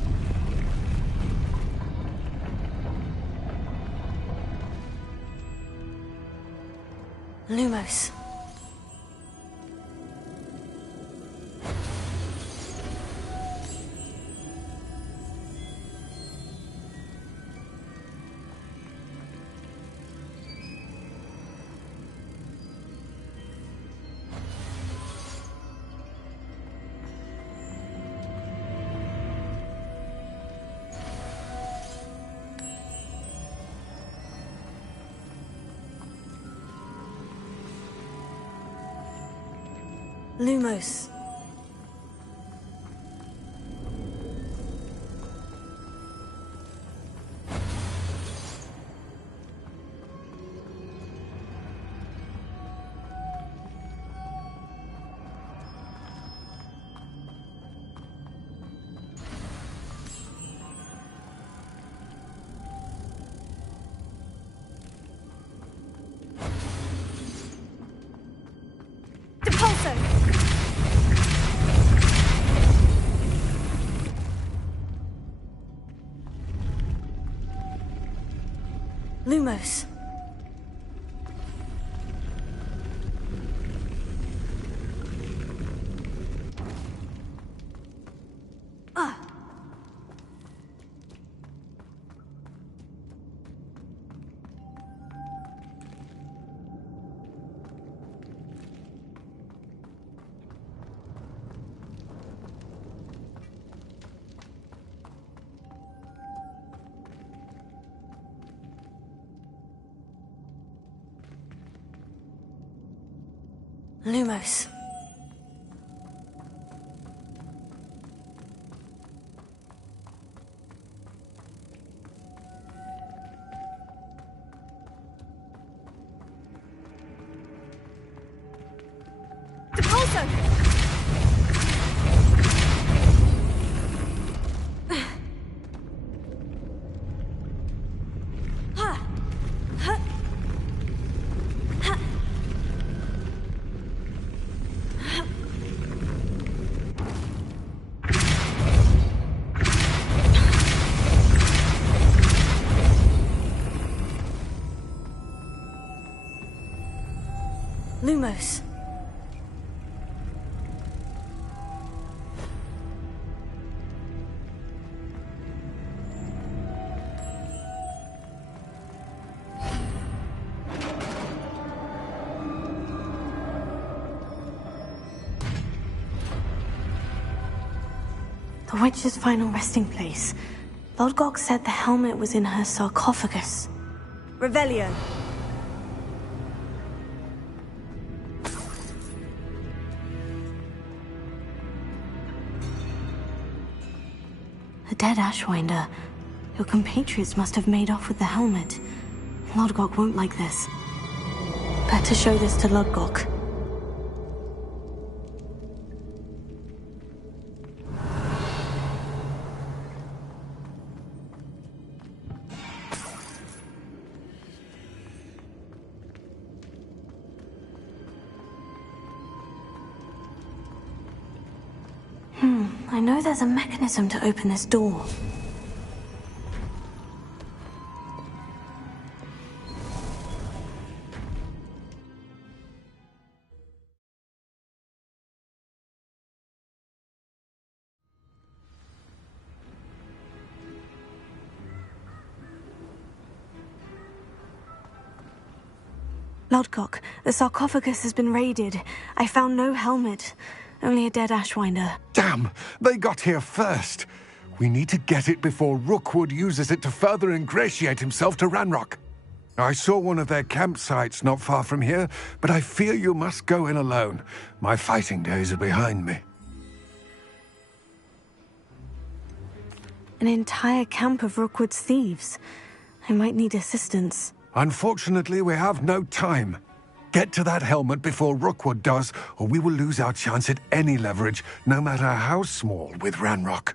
Lumos. Lumos. Lumos. Lumos. Lumos. The witch's final resting place. ㅅㅍ said the helmet was in her sarcophagus. Revelio. A dead Ashwinder. Your compatriots must have made off with the helmet. ㅅㅍ won't like this. Better show this to ㅅㅍ. I know there's a mechanism to open this door. Lodgok, the sarcophagus has been raided. I found no helmet, only a dead Ashwinder. Damn! They got here first. We need to get it before Rookwood uses it to further ingratiate himself to Ranrock. I saw one of their campsites not far from here, but I fear you must go in alone. My fighting days are behind me. An entire camp of Rookwood's thieves. I might need assistance. Unfortunately, we have no time. Get to that helmet before Rookwood does, or we will lose our chance at any leverage, no matter how small, with Ranrock.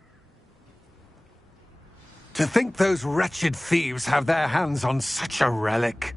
To think those wretched thieves have their hands on such a relic.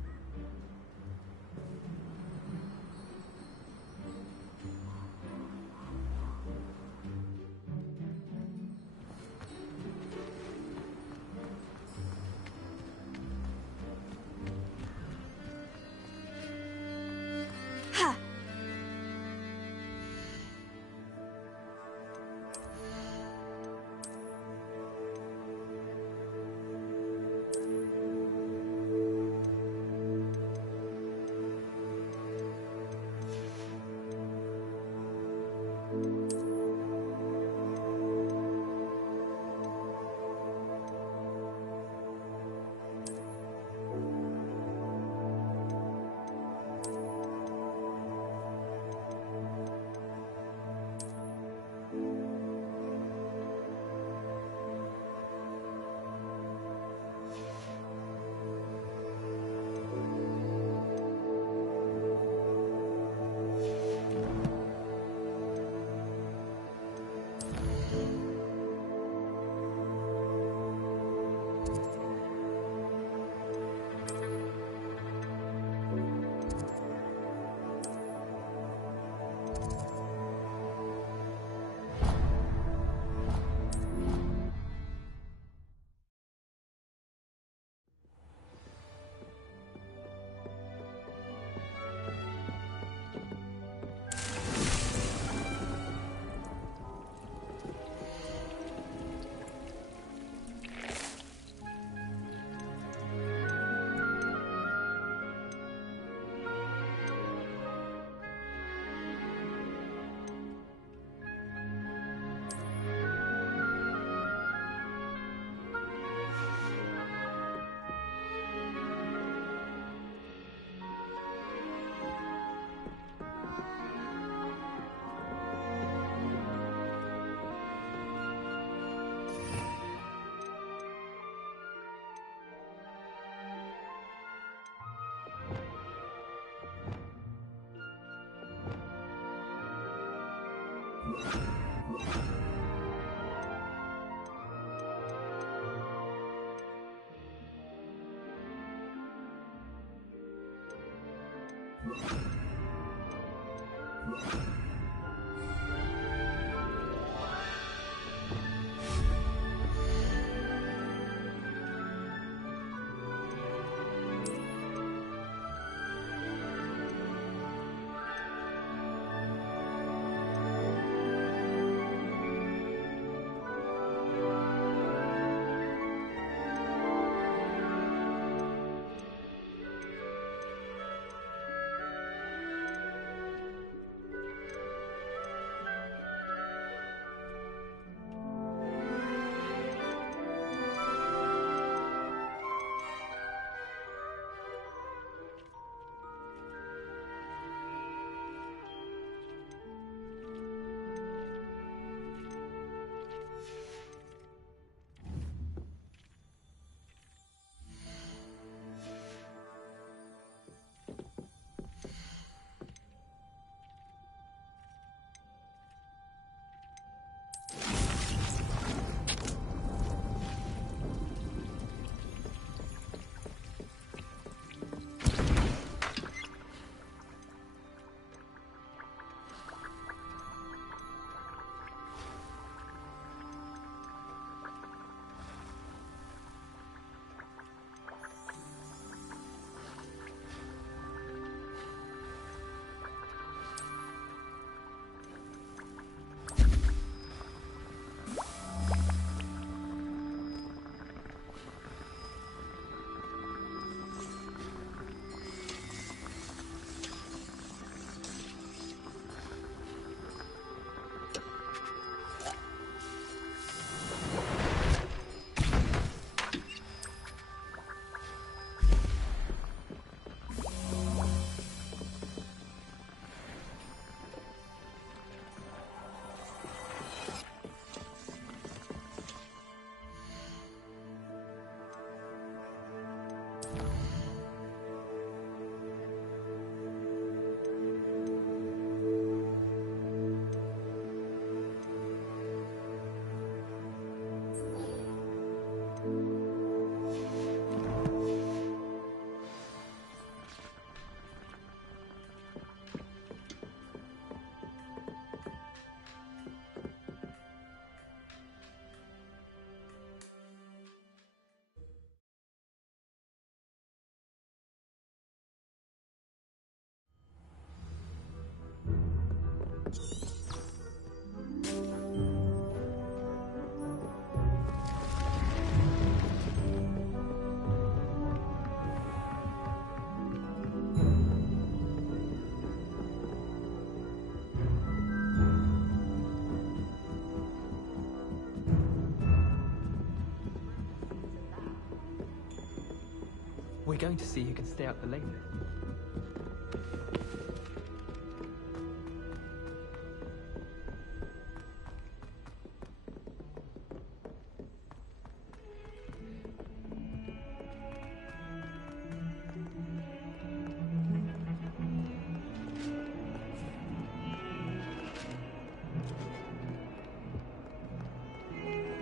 We're going to see who can stay up the latest.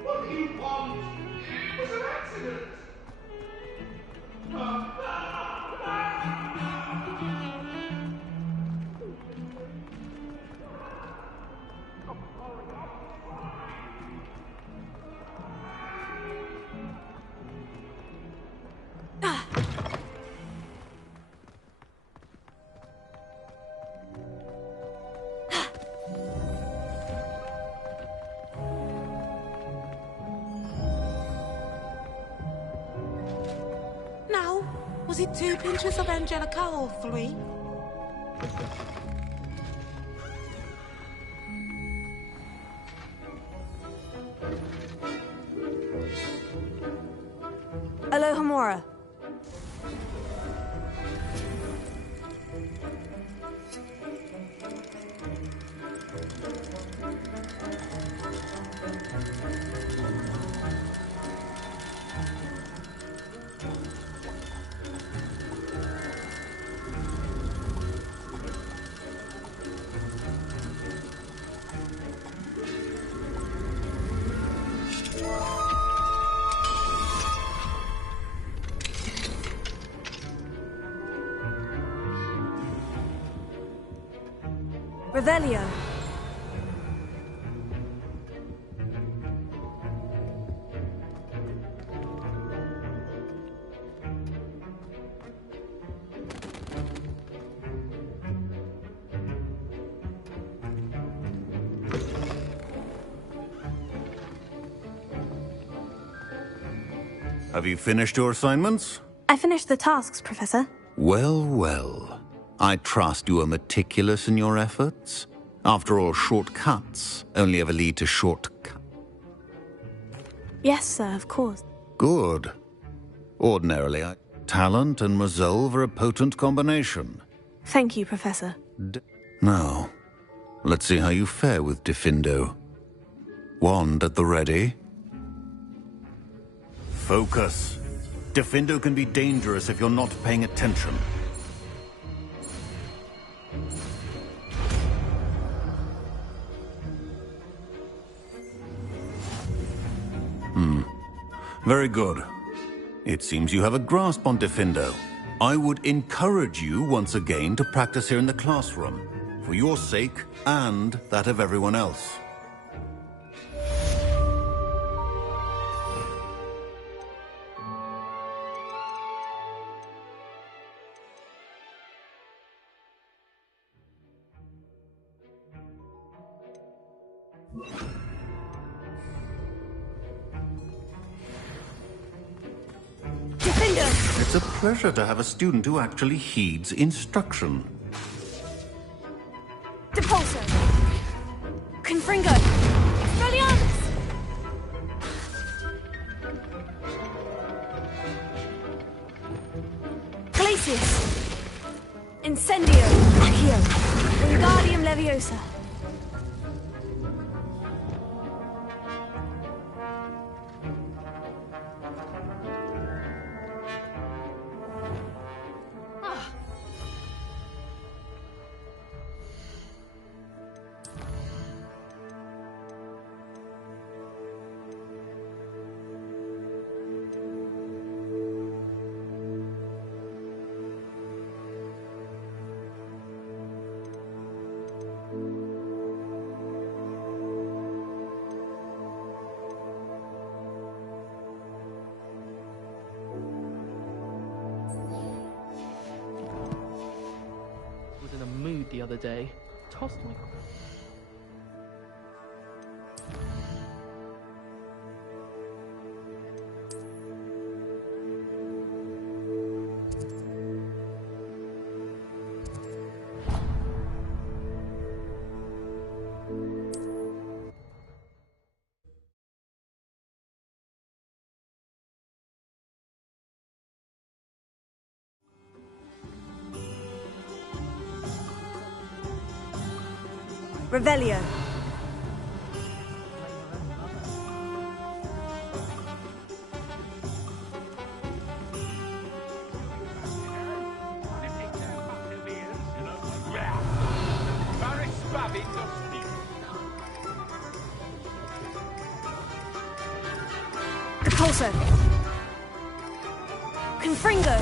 What do you want? It was an accident. Now, was it 2 pinches of Angelica or 3? Alohamora. Revelio. Have you finished your assignments? I finished the tasks, Professor. Well, well. I trust you are meticulous in your efforts. After all, shortcuts only ever lead to shortcuts. Yes, sir, of course. Good. Ordinarily, talent and resolve are a potent combination. Thank you, Professor. Now, let's see how you fare with Diffindo. Wand at the ready. Focus. Diffindo can be dangerous if you're not paying attention. Very good. It seems you have a grasp on Diffindo. I would encourage you once again to practice here in the classroom, for your sake and that of everyone else. It's a pleasure to have a student who actually heeds instruction. Depulso. Confringo. Expelliarmus. Glacius. Incendio. Accio. Wingardium Leviosa. Was in a mood the other day. Tossed my... Revelio. Repulso. Confringo.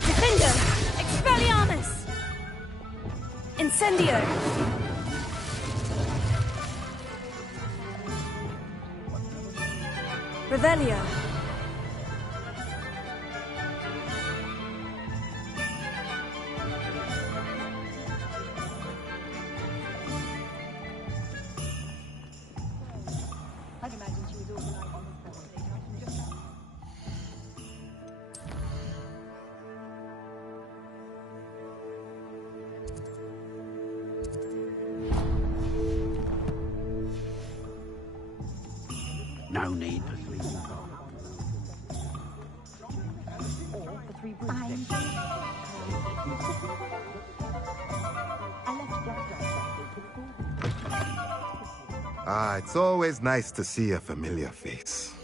Defendo. Expelliarmus. Incendio. Revelio. No need for sleeping. Ah, it's always nice to see a familiar face.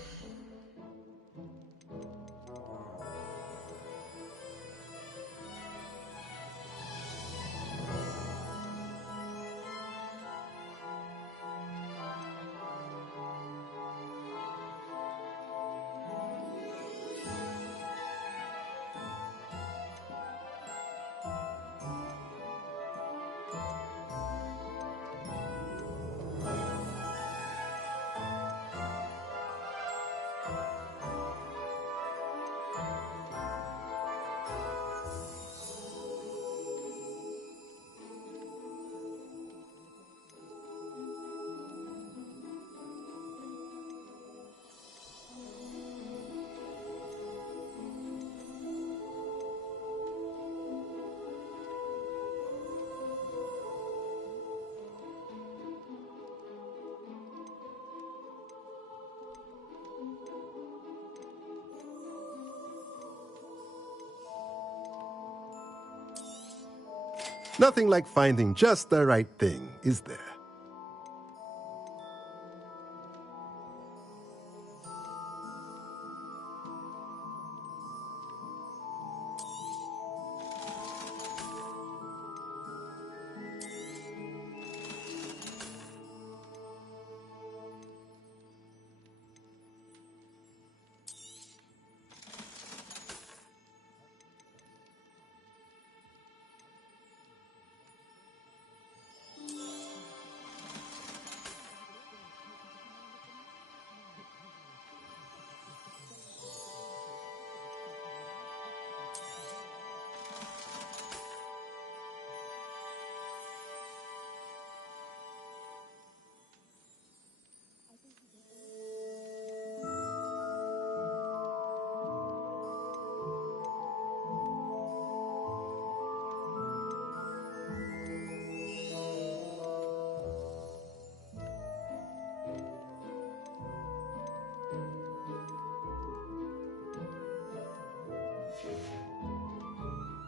Nothing like finding just the right thing, is there?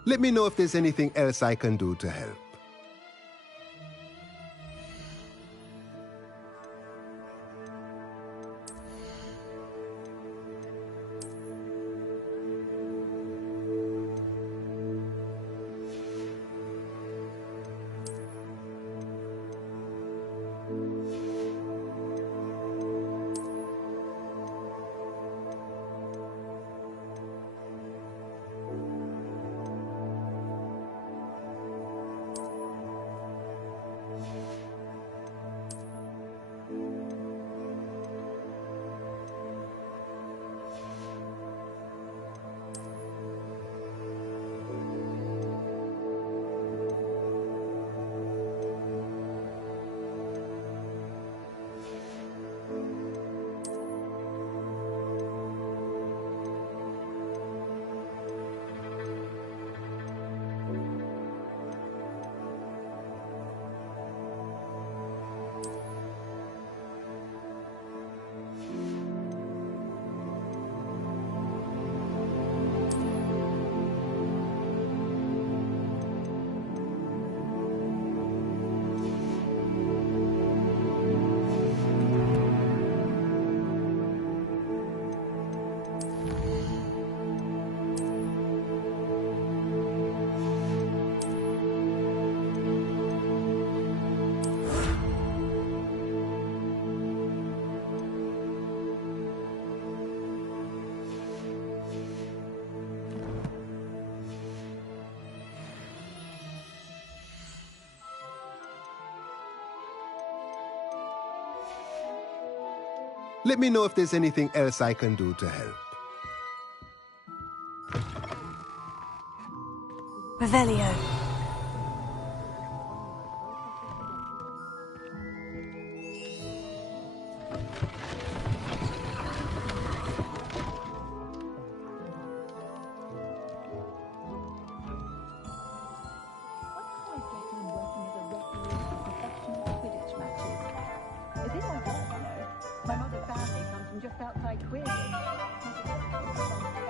Let me know if there's anything else I can do to help. Let me know if there's anything else I can do to help. Revelio. It's in my blood, you know. My mother's family comes from just outside Quidditch.